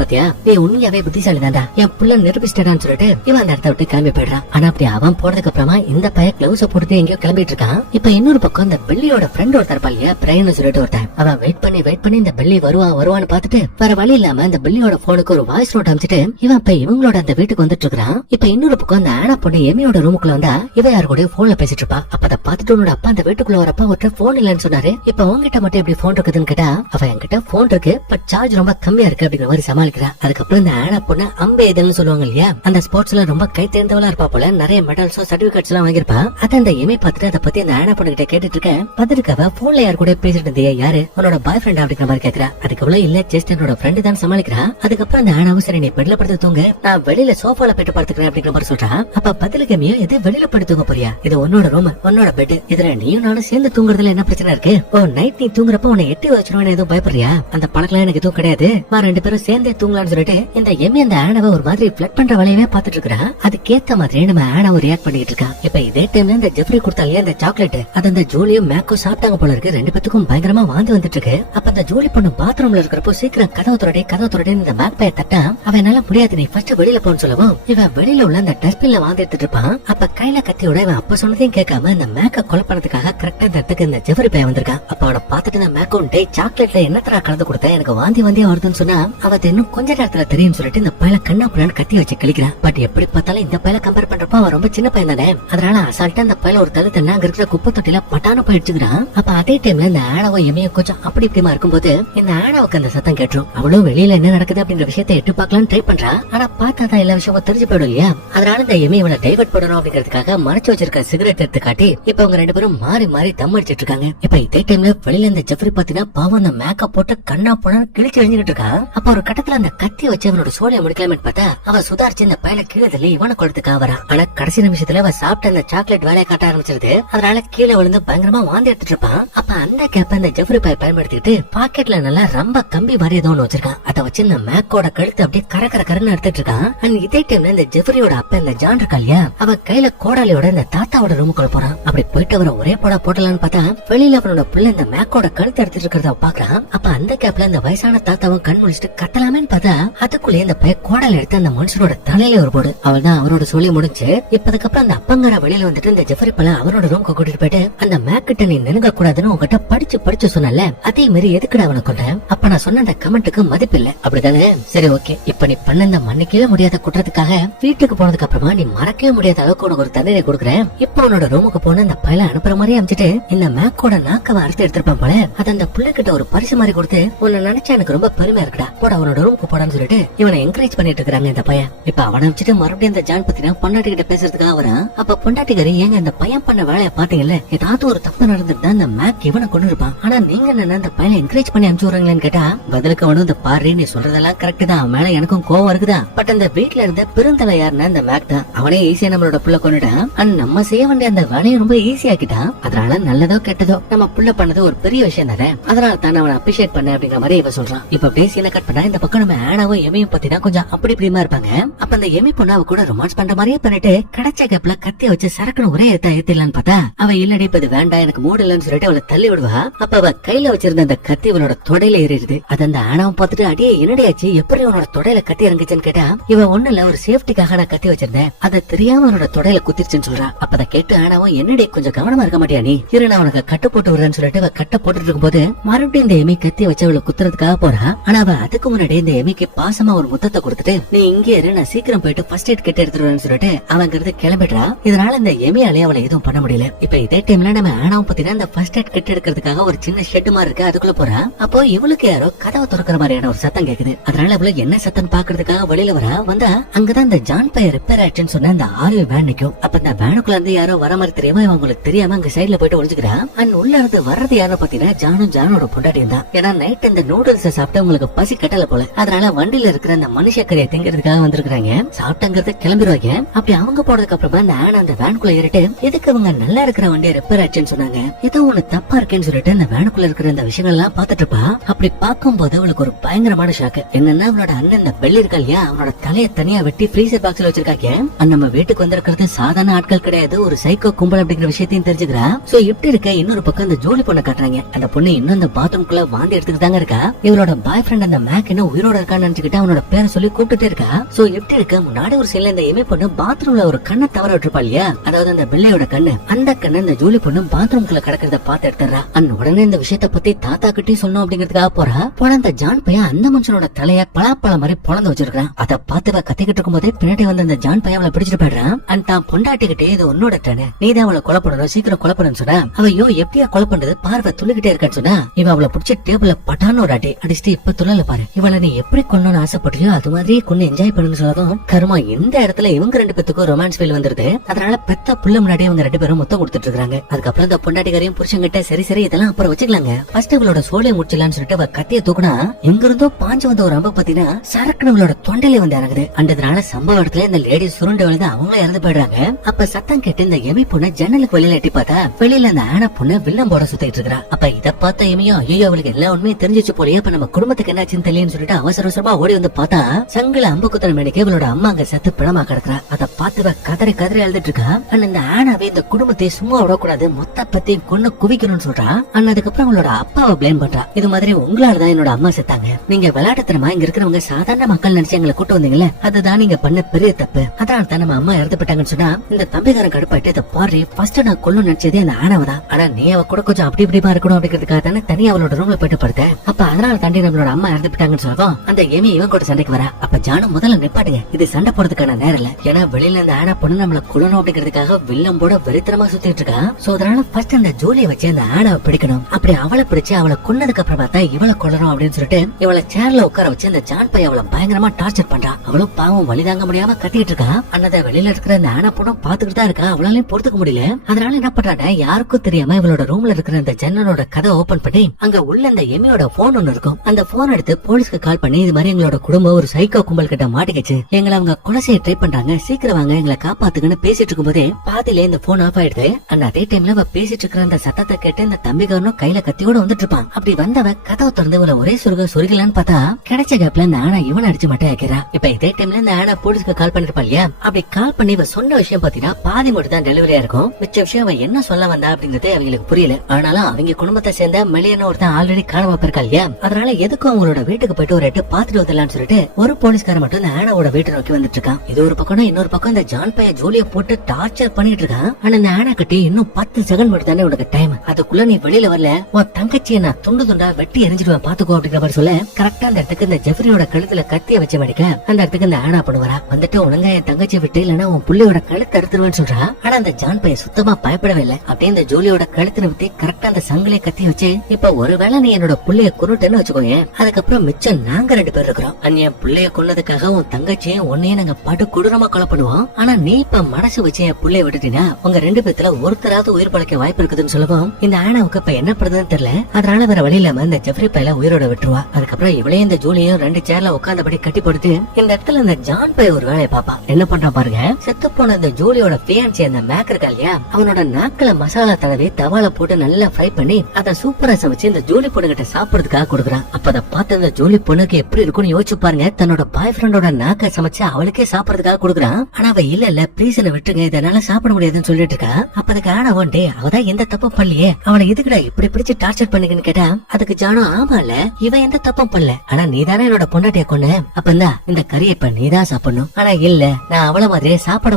பாத்தியா, நீ உண்மையாவே புத்திசாலி தான்டா, என் புள்ள நிரூபிச்சிட்டான்னு சொல்லிட்டு இவன் அந்த இடத்த விட்டு கிளம்பி போயிடுறான். ஆனா அப்படி அவன் போனதுக்கு அப்புறமா இந்த பையன் கிளவுஸ போட்டு எங்கேயோ கிளம்பிட்டு இருக்கான். இப்ப இன்னொரு பக்கம் இந்த பெல்லியோட ஃப்ரெண்ட் ஒருத்தர் பாலியா பிரைன்னு சொல்லிட்டு ஒருத்தன் அவன் வெயிட் பண்ணி இந்த பெல்லி வருவான்னு பாத்துட்டு வேற வழி இல்லாம இந்த பெல்லியோட போனுக்கு ஒரு வாய்ஸ் நோட் அமைச்சிட்டு இவன் இப்ப இவங்களோட அந்த வீட்டுக்கு வந்துட்டு இருக்கான். இப்ப இன்னொரு பக்கம் அந்த ஆனா பொண்ணு எமியோட ரூமுக்குள்ள வந்தா இவ யாரு கூட போன்ல பேசிட்டு இருப்பா. அப்ப அதை பாத்துட்டு உன்னோட அப்பா அந்த வீட்டுக்குள்ள வரப்ப ஒரு போன் இல்லன்னு சொன்னாரு, இப்ப உங்ககிட்ட மட்டும் எப்படி போன் இருக்குதுன்னு கேட்டா அவன் என்கிட்ட போன் இருக்கு பட் சார்ஜ் ரொம்ப கம்மியா இருக்கு அப்படிங்கிற மாதிரி சமாளிக்கிறா. அதுக்கப்புறம் இந்த ஆனா பொண்ணு அம்பே இதுன்னு சொல்லுவாங்க இல்லையா, அந்த ஸ்போர்ட்ஸ்ல ரொம்ப கை தேர்ந்தவளா இருப்பா போல, நிறைய மெடல்ஸும் சர்டிபிகேட்ஸ் எல்லாம் வாங்கிருப்பா. அத அந்த எமி பாத்துட்டு அதை பத்தி அந்த ஆனா பொண்ணு கிட்ட கேட்டுட்டு இருக்க பதிலுக்காக போன்ல யாரு கூட பேசிட்டு இருந்தியா, யாரு உன்னோட பாய் ஃப்ரெண்ட் அப்படிங்கிற மாதிரி கேக்குறா. அதுக்குள்ள இல்ல ஜஸ்ட் என்னோட ஃப்ரெண்டு தான் சமாளிக்கிறா. அதுக்கப்புறம் அந்த ஆனாவும் சரி நீ பெட்ல படுத்து தூங்க நான் வெளியில சோஃபால போயிட்டு படுத்துக்கிறேன் அப்படிங்கிற மாதிரி சொல்றா. அப்ப பதிலுக்கு எமியோ எது வெளியில படுத்து தூங்க போறியா, இது உன்னோட ரூம் உன்னோட பெட், இதுல நீயும் நானும் சேர்ந்து தூங்குறதுல என்ன பிரச்சனை இருக்கு, ஓ நைட் நீ தூங்குறப்ப உன்னை எட்டி வச்சிருவேன் எதுவும் பயப்படுறியா, அந்த பழக்கம் எனக்கு எதுவும் கிடையாது, நான் 2 பேரும் சேர்ந்தே தூங்கலாம்னு சொல்லிட்டு இந்த எமி அந்த ஆனாவை ஒரு மாதிரி பிளட் பண்ற வேலையவே பாத்துட்டு இருக்கா. அதுக்கேத்த மாதிரி நம்ம ஆனாவை ரியாக்ட் பண்ணிட்டு இருக்கா. இப்ப இதே டைம்ல இந்த ஜெஃப்ரி கொடுத்தாலே அந்த சாக்லேட் அது அந்த ஜூலியும் மேக்கோ சாப்பிட்டாங்க போல இருக்கு, 2 பேத்துக்கும் பயங்கரமா வாந்தி வந்துட்டு இருக்கு. அப்ப அந்த ஜூலி பொண்ணு பாத்ரூம்ல இருக்கிறப்போ சீக்கிரம் கதவு துறடி இந்த மேக் பைய தட்டா அவன் என்னால முடியாது நீ ஃபர்ஸ்ட் வெளியில போன்னு சொல்லவும் இவன் வெளியில உள்ள அந்த டஸ்ட்பின்ல வாந்தி எடுத்துட்டு இருப்பான். அப்ப கையில கத்தியோட இவன் அப்ப சொன்னதையும் கேட்காம இந்த மேக்க கொலை பண்ணதுக்காக கரெக்டா இந்த இடத்துக்கு இந்த ஜெஃப்ரி பையன் வந்திருக்கான். அப்ப அவனை பாத்துட்டு இந்த மேக்கோ டே சாக்லேட்ல என்ன தர கலந்து கொடுத்த எனக்கு வாந்தியா வருதுன்னு சொன்னா அவ இன்னும் கொஞ்ச நேரத்துல தெரியும் சொல்லிட்டு இந்த பையல கண்ணா புண்ணு கத்தி வச்சு கிளிக்கிறான். பட் எப்படி பார்த்தாலும் இந்த பையல கம்பேர் பண்றப்ப அவன் ரொம்ப சின்ன பையன் தானே. அதனால அசால்ட்டா அந்த பையல ஒரு தள்ளு அங்க இருக்கிற குப்பை தொட்டில பட்டான போயிடுச்சுக்கிறான். அப்ப அதே டைம்ல இந்த ஆணவம் எமைய கொஞ்சம் அப்படி இப்படிமா இருக்கும்போது இந்த ஆணவுக்கு அந்த சத்தம் கேட்டுரும். அவளும் வெளியில என்ன நடக்குது அப்படிங்கிற விஷயத்தை எட்டு பார்க்கலாம் ட்ரை பண்றா. ஆனா பார்த்தாதான் எல்லா விஷயமும் தெரிஞ்சு போயிடும் இல்லையா. அதனால இந்த எமையை இவனை டைவர்ட் பண்ணணும் அப்படிங்கிறதுக்காக மறைச்சு வச்சிருக்க சிகரெட் எடுத்து காட்டி இப்ப அவங்க ரெண்டு பேரும் மாறி மாறி தம் அடிச்சிட்டு இருக்காங்க. இப்ப இதே டைம்ல வெளியில இந்த ஜெஃப்ரி பாத்தீங்கன்னா பாவம் அந்த மேக்கப் போட்டு கண்ணா போனா கிழிச்சு எழிஞ்சுட்டு இருக்கான். அப்ப ஒரு கட்டத்துல அந்த கத்தி வச்சு அவனோட சோழியை முடிக்கலாமே பார்த்தா அவ சுதாரிச்சு இந்த பையனை கீழே தள்ளி இவனை கொடுத்துக்காக வரா. ஆனா கடைசி நிமிஷத்துல அவ சாப்பிட்ட அந்த சாக்லேட் வேலையை காட்ட ஆரம்பிச்சிருது. அதனால கீழே விழுந்து பயங்கரமா வாந்தி எடுத்துட்டு இருப்பான். அப்ப அந்த கேப்ப இந்த ஜெஃப்ரி பாய் பயன்படுத்திட்டு பாக்கெட்ல நல்லா ரொம்ப கம்பி மாதிரி ஏதோ ஒண்ணு வச்சிருக்கான். அதை வச்சு இந்த மேக்கோட கழுத்து அப்படியே கரன்னு எடுத்துட்டு இருக்கான். அண்ட் இதே டைம்ல இந்த ஜெஃப்ரியோட அப்ப இந்த ஜான் இருக்கா இல்லையா, அவ கையில கோடாலியோட இந்த தாத்தாவோட ரூமுக்குள்ள போறான். அப்படி போயிட்டு அவரை ஒரே போடா போட்டலான்னு பார்த்தா வெளியில அவனோட புள்ள இந்த மேக்கோட கழுத்து எடுத்துட்டு இருக்கிறத பாக்குறான். அப்ப அந்த கேப்ல இந்த வயசான தாத்தாவும் கண் முடிச்சுட்டு கத்தலாமேன்னு பார்த்தா அதுக்குள்ளேயே இந்த பைய கோடாலி எடுத்து அந்த மனுஷனோட தலையில ஒரு போடு. அவள் தான் அவரோட சொல்லி முடிஞ்சு. இப்பதுக்கப்புறம் அந்த அப்பங்கார வெளியில வந்துட்டு இந்த ஜெஃப்ரி பல அவரோட ரூமுக்கு கூட்டிட்டு போயிட்டு அந்த மேக்கிட்ட நீ நெருங்க கூடாதுன்னு உங்ககிட்ட படிச்சு சொன்னல, அதே மாதிரி எதுக்குடா அவனை கொண்ட? அப்ப நான் சொன்ன அந்த கமெண்ட்டுக்கு மதிப்பு இல்ல அப்படிதானே? சரி ஓகே, இப்ப நீ பண்ண இந்த மன்னிக்கவே முடியாத குற்றத்துக்காக வீட்டுக்கு போனதுக்கு அப்புறமா நீ மறக்கவே முடியாத அளவுக்கு உனக்கு ஒரு தண்டனை கொடுக்குறேன். இப்ப உன்னோட ரூமுக்கு போன அந்த பையல அனுப்புற மாதிரி அமைச்சிட்டு இந்த மேக்கோட நாக்கவை அறுத்து எடுத்திருப்பான் போல. அது அந்த பிள்ளைகிட்ட ஒரு பரிசு மாதிரி கொடுத்து உன்னை நினைச்சா எனக்கு ரொம்ப பெருமையா இருக்குடா, போட அவனோட ரூமுக்கு போடான்னு சொல்லிட்டு இவனை என்கரேஜ் பண்ணிட்டு இருக்காங்க இந்த பையன். இப்ப அவனை வச்சுட்டு மறுபடியும் இந்த ஜான் பத்தினா பொண்டாட்டி கிட்ட பேசுறதுக்காக வரான். அப்ப பொண்டாட்டிக்காரி ஏங்க இந்த பையன் பண்ண வேலையை பாத்தீங்கல்ல, ஏதாவது ஒரு தப்பு நடந்துட்டு இந்த மேக் இவனை கொண்டு இருப்பான். ஆனா நீங்க என்ன இந்த பையனை என்கரேஜ் பண்ணி அனுப்பிச்சு விடுறீங்களான்னு கேட்டா பதிலுக்கு அவனு இந்த பாரு நீ சொல்றதெல்லாம் கரெக்ட் தான், மேல எனக்கும் கோவம் இருக்குதா, பட் அந்த வீட்டுல இருந்த பெருந்தலை யாருன்னா இந்த மேக் தான். அவனே ஈஸியா நம்மளோட புள்ள கொண்டுட்டான். அண்ட் நம்ம செய்ய வேண்டிய அந்த வேலையை ரொம்ப ஈஸியாக்கிட்டான். அதனால நல்லதோ கெட்டதோ நம்ம புள்ள பண்ணது ஒரு பெரிய விஷயம் தானே, அதனால தான் அவனை அப்ரிஷியேட் பண்ண அப்படிங்கிற மாதிரி இவ சொல்றான். இப்ப பேசியல கட் பண்ணா இந்த பக்கம் நம்ம ஆனாவும் எமையும் பத்தினா கொஞ்சம் அப்படி இப்படிமா இருப்பாங்க. அப்ப அந்த எமி பொண்ணு அவ கூட ரொமான்ஸ் பண்ற மாதிரியே பண்ணிட்டு கிடைச்ச கேப்ல கத்தி வச்சு சரக்குன்னு ஒரே ஏத்திடலான்னு பார்த்தா அவ இல்லடி இப்ப இது வேண்டாம் எனக்கு மூடு இல்லன்னு சொல்லிட்டு அவளை தள்ளி விடுவா. அப்ப அவ கையில வச்சிருந்த அந்த கத்தி இவளோட தொடையில ஏறிடுது. அது அந்த ஆனாவும் பார்த்துட்டு அடியே என்னடியாச்சு எப்படி உன்னோட தொடையில கத்தி இறங்குச்சுன்னு கேட்டா இவ ஒண்ணு இல்ல ஒரு சேஃப்டிக்காக நான் கத்தி வச்சிருந்தேன், அதை தெரியாம அவனோட தொடையில குத்திருச்சுன்னு சொல்றா. அப்ப அதை கேட்டு ஆனாவும் என்னடி கொஞ்சம் கவனமா இருக்க மாட்டியா நீ, இரு நான் உனக்கு கட்டு போட்டு விடுறேன்னு சொல்லிட்டு அவ கட்ட போட்டுட்டு இருக்கும் போது மறுபடியும் இந்த எமி கத்தி வச்சு அவளை குத்துறதுக்காக போறா. ஆனா அவ அதுக்கு முன்னாடி இந்த எமிக்கு பாசமா ஒரு முத்தத்தை கொடுத்துட்டு நீ இங்கே இரு நான் சீக்கிரம் போயிட்டு ஃபர்ஸ்ட் எய்ட் கிட்ட எடுத்துருவேன்னு சொல்லிட்டு அவங்கிறது கிளம்பிடுறா. இதனால இந்த எமியாலே அவளை எதுவும் பண்ண முடியல. இப்ப இதே டைம்ல நம்ம ஆனாவும் பத்தினா இந்த ஃபர்ஸ்ட் எய்ட் கிட்ட எடுக்கிறதுக்காக ஒரு சின்ன ஷெட் மாதிரி இருக்கு, அதுக்குள்ள போறா. அப்போ இவளுக்கு யாரோ கதவை திறக்கிற மாதிரியான ஒரு சத்தம் கேக்குது. அதனால அவள என்ன சத்தம் பாக்குறதுக்காக வெளியில வரா. வந்தா அங்கதான் இந்த ஜான் பைய ரிப்பேர் ஆயிடுச்சுன்னு சொன்ன அந்த ஆர்வி வேன் நிக்கும். அப்ப இந்த வேனுக்குள்ள இருந்து யாரோ வர மாதிரி தெரியாம அவங்களுக்கு தெரியாம அங்க சைட்ல போயிட்டு ஒளிஞ்சுக்கிறா. அண்ட் உள்ள இருந்து வர்றது யாரும் பாத்தீங்கன்னா ஜானோட பொண்டாட்டியும் தான். ஏன்னா நைட் இந்த நூடுல்ஸ் சாப்பிட்டு உங்களுக்கு பசி கட்டல போல, அதனால வண்டியில இருக்கிற அந்த மனுஷக்கரையை திங்கிறதுக்காக வந்திருக்காங்க. சாப்பிட்டங்கிறத கிளம்பிடுவாங்க. அப்படி அவங்க போனதுக்கு அப்புறமா அந்த ஆனா அந்த வேனுக்குள்ள ஏறிட்டு எதுக்கு அவங்க நல்லா இருக்கிற வண்டியை ரிப்பேர் ஆச்சுன்னு சொன்னாங்க, ஏதோ ஒண்ணு தப்பா இருக்கேன்னு சொல்லிட்டு அந்த வேனுக்குள்ள இருக்கிற இந்த விஷயங்கள் எல்லாம் பாத்துட்டு இருப்பா. அப்படி பார்க்கும்போது அவளுக்கு ஒரு பயங்கரமான ஷாக்கு. என்னன்னா அவனோட அண்ணன் இந்த பெல்லி இருக்கா இல்லையா, அவனோட தலையை தனியா வெட்டி ஃப்ரீசர் பாக்ஸ்ல வச்சிருக்காங்க. நம்ம வீட்டுக்கு வந்திருக்கிறது சாதாரண ஆட்கள் கிடையாது, ஒரு சைக்கோ கும்பல் அப்படிங்கிற விஷயத்தையும் தெரிஞ்சுக்கிறா. சோ இப்படி இருக்க இன்னொரு பக்கம் அந்த ஜோலி பொண்ணை காட்டுறாங்க. அந்த பொண்ணு இன்னும் அந்த பாத்ரூம்குள்ள வாந்தி எடுத்துக்கிட்டு தாங்க இருக்கா. இவளோட பாய் ஃப்ரெண்ட் அந்த மேக் என்ன உயிரோட இருக்கான்னு நினைச்சுக்கிட்டு அவனோட பேரை சொல்லி கூப்பிட்டுட்டே இருக்கா. சோ இப்படி இருக்க முன்னாடி ஒரு சைடுல இந்த எமி பொண்ணு பாத்ரூம்ல ஒரு கண்ணை தவற விட்டுருப்பா இல்லையா, அதாவது அந்த பிள்ளையோட கண்ணு, அந்த கண்ணு இந்த ஜோலி பொண்ணு பாத்ரூம்குள்ள கிடக்கிறத பார்த்து எடுத்துறா. அண்ட் உடனே இந்த விஷயத்த பத்தி தாத்தா கிட்டே சொல்லணும் அப்படிங்கிறதுக்காக போறா. போன அந்த ஜான் பையன் அந்த மனுஷனோட தலைய பலாப்பழம் மாதிரி பொழந்து வச்சிருக்கான். அதை பார்த்து கத்திக்கிட்டு இருக்கும் போதே பின்னாடி வந்து அந்த ஜான் பையன் அவளை பிடிச்சிட்டு போயிடுறான். அண்ட் தான் பொண்டாட்டிக்கிட்டே இது உன்னோட தானே, நீதான் அவளை கொலை பண்ணணும், சீக்கிரம் கொலை பண்ணு சொன்னா அவையோ எப்படியா கொலை பண்றது பார்வை துள்ளிக்கிட்டே இருக்கான்னு சொன்னா இவ அவளை பிடிச்ச டேபிள்ல பட்டான்னு ஒரு அடி அடிச்சுட்டு இப்ப துள்ளல பாரு, இவளை நீ எப்படி கொள்ளணும்னு ஆசைப்பட்டியோ அது மாதிரியே கொண்டு என்ஜாய் பண்ணுன்னு சொல்லவும் கருமா இந்த இடத்துல இவங்க ரெண்டு பேத்துக்கும் ரொமான்ஸ் ஃபீல் வந்துருது. அதனால பெத்த புள்ள முன்னாடி இவங்க ரெண்டு பேரும் முத்தம் கொடுத்துட்டு இருக்காங்க. அதுக்கப்புறம் இந்த பொண்டாட்டிக்காரையும் புருஷங்கிட்ட சரி இதெல்லாம் அப்புறம் வச்சுக்கலாங்க, ஃபர்ஸ்ட் இவளோட சோலையை முடிச்சலான்னு சொல்லிட்டு அவ கத்திய தூக்குனா எங்க இருந்தோ பாஞ்சு வந்த ஒரு அம்ப பாத்தீங்கன்னா சரக்குன்னு இவளோட தொண்டையில வந்து இறங்குது. அண்டதுனால சம்பவ இடத்துல இந்த லேடி சுருண்டு விழுந்து அவங்களும் இறந்து போயிடுறாங்க. அப்ப சத்தம் கேட்டு இந்த எமி பொண்ணு ஜன்னலுக்கு வெளியில எட்டி பார்த்தா வெளியில அந்த ஆன பொண்ணு வில்லம் போட சுத்திட்டு இருக்கா. அப்ப இத பார்த்த எமியும் ஐயோ அவளுக்கு எல்லா உண்மையும் தெரிஞ்சிச்சு போலயே, அப்ப நம்ம குடும்பத்துக்கு என்னாச்சுன்னு தெரியலன்னு சொல்லிட்டு அவசரமா ஓடி வந்து பார்த்தா சங்கில அம்பு குத்தன மேனிக்கு இவளோட அம்மா அங்க செத்து பிணமா கிடக்குறா. அத பார்த்து கதறி எழுதிட்டு இருக்கா. அண்ட் இந்த ஆனாவே இந்த குடும்பத்தை சும்மா விடக்கூடாது, மொத்த பத்தி கொண்டு குவிக்கணும்னு சொல்றா. அண்ட் அதுக்கப்புறம் அவளோட அப்பாவை பிளேம் பண்றா. இது மாதிரி உங்களாலதான் என்னோட அம்மா செத்தாங்க, நீங்க விளையாட்டுத்தனமா இங்க இருக்கிறவங்க சாதாரண மக்கள் நினைச்சு எங்களை கூட்டு வந்தீங்களே, அதுதான் நீங்க பண்ண பெரிய தப்பு, அதனால தான் நம்ம அம்மா இறந்து போயிட்டாங்கன்னு சொன்னா இந்த தம்பிகாரன் கடுப்பாயிட்டு இதை பாரு ஃபர்ஸ்ட் நான் கொல்லும் நினைச்சதே அந்த ஆனவதான், ஆனா நீ அவ கூட கொஞ்சம் அப்படி இப்படிமா இருக்கணும் அப்படிங்கிறதுக்காக தானே தனியா அவளோட ரூம்ல போயிட்டு படுத்த, அப்ப அதனால தாண்டி நம்மளோட அம்மா இறந்து கூப்பிட்டாங்கன்னு சொல்லவும் அந்த எமி இவன் கூட சண்டைக்கு வரா. அப்ப ஜானு முதல்ல நிப்பாட்டுங்க, இது சண்டை போறதுக்கான நேரம் இல்ல. ஏன்னா வெளியில இந்த ஆனா பொண்ணு நம்மள குழணும் அப்படிங்கிறதுக்காக வில்லம் போட வெறித்தனமா சுத்திட்டு இருக்கா. சோ அதனால ஃபர்ஸ்ட் அந்த ஜூலியை வச்சு அந்த ஆனாவை பிடிக்கணும். அப்படி அவளை பிடிச்சு அவளை கொன்னதுக்கு அப்புறமா தான் இவளை கொல்லணும் அப்படின்னு சொல்லிட்டு இவளை சேர்ல உட்கார வச்சு அந்த ஜான் பையன் அவளை பயங்கரமா டார்ச்சர் பண்றா. அவளும் பாவம் வலி தாங்க முடியாம கத்திட்டு இருக்கா. அண்ணத வெளியில இருக்கிற அந்த ஆனா பொண்ணும் பாத்துக்கிட்டு தான் இருக்கா. அவளாலையும் பொறுத்துக்க முடியல. அதனால என்ன பண்றாங்க, யாருக்கும் தெரியாம இவளோட ரூம்ல இருக்கிற அந்த ஜன்னலோட கதை ஓபன் பண்ணி அங்க உள்ள அந்த எமியோட போன் ஒண்ணு இருக்கும். அந்த போன் எடுத்து போலீஸ்க்கு கால் பண்ணி இது மாதிரி எங்களோட குடும்பம் ஒரு சைக்கோ கும்பல் கிட்ட மாட்டிக்கிச்சு, எங்களை அவங்க கொலை செய்ய ட்ரை பண்றாங்க, சீக்கிரம் வாங்க எங்களை காப்பாத்துக்குன்னு பேசிட்டு இருக்கும் போதே பாதியில இந்த போன் ஆஃப் ஆயிடுது. அந்த அதே டைம்ல அவ பேசிட்டு இருக்கிற அந்த சத்தத்தை கேட்டு இந்த தம்பிகாரனும் கையில கத்தியோட வந்துட்டு இருப்பான். அப்படி வந்தவ கதவை திறந்து இவளை ஒரே சொருகலான்னு பார்த்தா கிடைச்ச கேப்ல இந்த ஆனா இவன் அடிச்சு மட்டும் வைக்கிறா. இப்ப இதே டைம்ல இந்த ஆனா போலீஸ்க்கு கால் பண்ணிருப்பா இல்லையா, அப்படி கால் பண்ணி இவ சொன்ன விஷயம் பாத்தீங்கன்னா பாதி மட்டும் தான் டெலிவரியா இருக்கும். மிச்ச விஷயம் அவன் என்ன சொல்ல வந்தா அப்படிங்கறது அவங்களுக்கு புரியல. ஆனாலும் அவங்க குடும்பத்தை சேர்ந்த மெலியன ஒருத்தன் ஆல்ரெடி காணாம போயிருக்கா இல்லையா, அதனால எதுக்கும் அவங்களோட வீட்டுக்கு போயிட்டு ஒரு எட்டு பாத்துட்டு வந்துடலாம்னு சொல்லிட்டு ஒரு போலீஸ்கார மட்டும் இந்த ஆனாவோட வீட்டை நோக்கி வந்துட்டு இருக்கான். இது ஒரு பக்கம், இன்னொரு பக்கம் இந்த ஜான் பைய ஜூலிய போட்டு டார்ச்சர் பண்ணிட்டு இருக்கான். ஆனா இந்த ஆனா கட்டி இன்னும் 10 செகண்ட் மட்டும் தானே உனக்கு டைம், அதுக்குள்ள நீ வெளியில வரல உன் தங்கச்சியை நான் துண்டு துண்டா வெட்டி எரிஞ்சிடுவேன் பாத்துக்கோ அப்படிங்கிற மாதிரி சொல்ல கரெக்டா அந்த இடத்துக்கு இந்த ஜெஃப்ரியோட கழுத்துல கத்திய வச்ச மடிக்க அந்த இடத்துக்கு இந்த ஆனா பண்ணுவாரா. வந்துட்டு உனங்க என் தங்கச்சி விட்டு இல்லன்னா உன் புள்ளையோட கழுத்து அறுத்துருவேன்னு சொல்றா. ஆனா அந்த ஜான் பைய சுத்தமா பயப்படவே இல்லை. அப்படியே இந்த ஜூலியோட கழுத்துல விட்டு கரெக்டா அந்த சங்கிலிய கத்தி வச்சு இப்ப ஒருவேளை நீ என்னோட புள்ளைய கொன்னுட்டேன்னு வச்சுக்கோங்க, அதுக்கப்புறம் மிச்சம் நாங்க 2 பேர் இருக்கிறோம். அந்நிய புள்ளைய கொன்னதுக்காக உன் தங்கச்சியும் உன்னையும் நாங்க படு கொடூரமா கொலை பண்ணுவோம். ஆனா நீ இப்ப மனசு வச்சு என் புள்ளைய விட்டுட்டீங்கன்னா உங்க 2 பேத்துல ஒருத்தராவது உயிர் பழைக்க வாய்ப்பு இருக்குதுன்னு சொல்லவும் இந்த ஆனாவுக்கு இப்ப என்ன பண்றதுன்னு தெரியல. அதனால வேற வழி இல்லாம இந்த ஜெஃப்ரி பையல உயிரோட விட்டுருவா. அதுக்கப்புறம் இவளையும் இந்த ஜூலியும் 2 சேர்ல உட்கார்ந்தபடி கட்டி போட்டு இந்த இடத்துல இந்த ஜான் பைய ஒரு வேலையை பாப்பா. என்ன பண்றான் பாருங்க, செத்து போன இந்த ஜூலியோட பியான்சி அந்த மேக் இருக்கா இல்லையா, அவனோட நாக்குல மசாலா தடவி தவால போட்டு நல்லா ஃப்ரை பண்ணி அதை சூப்பரா சமைச்சு இந்த ஜூலி பொண்ணு கிட்ட சாப்பிடுறதுக்காக கொடுக்குறான். அப்ப அதை பார்த்து இந்த ஜூலி பொண்ணுக்கு எப்படி இருக்கும்னு யோசிச்சு பாருங்க. தன்னோட பாய் ஃப்ரெண்டோட நாக்க சமைச்சு அவளுக்கே சாப்பிடுறதுக்காக கொடுக்குறான். ஆனா அவ இல்ல ப்ளீஸ் என்ன விட்டுருங்க, இதனால சாப்பிட முடியாதுன்னு சொல்லிட்டு இருக்கா. அப்ப அதுக்கு ஆனா ஒன்டே அவதான் எந்த தப்பும் பண்ணலையே, அவளை எதுக்குடா இப்படி பிடிச்சு டார்ச்சர் பண்ணுங்கன்னு கேட்டா அதுக்கு ஜானு ஆமா இல்ல இவன் எந்த தப்பும் பண்ணல, ஆனா நீதானே என்னோட பொண்டாட்டிய கொன்ன, அப்ப இந்த கறியை இப்ப நீதான் சாப்பிடணும். ஆனா இல்ல நான் அவள மாதிரியே சாப்பிட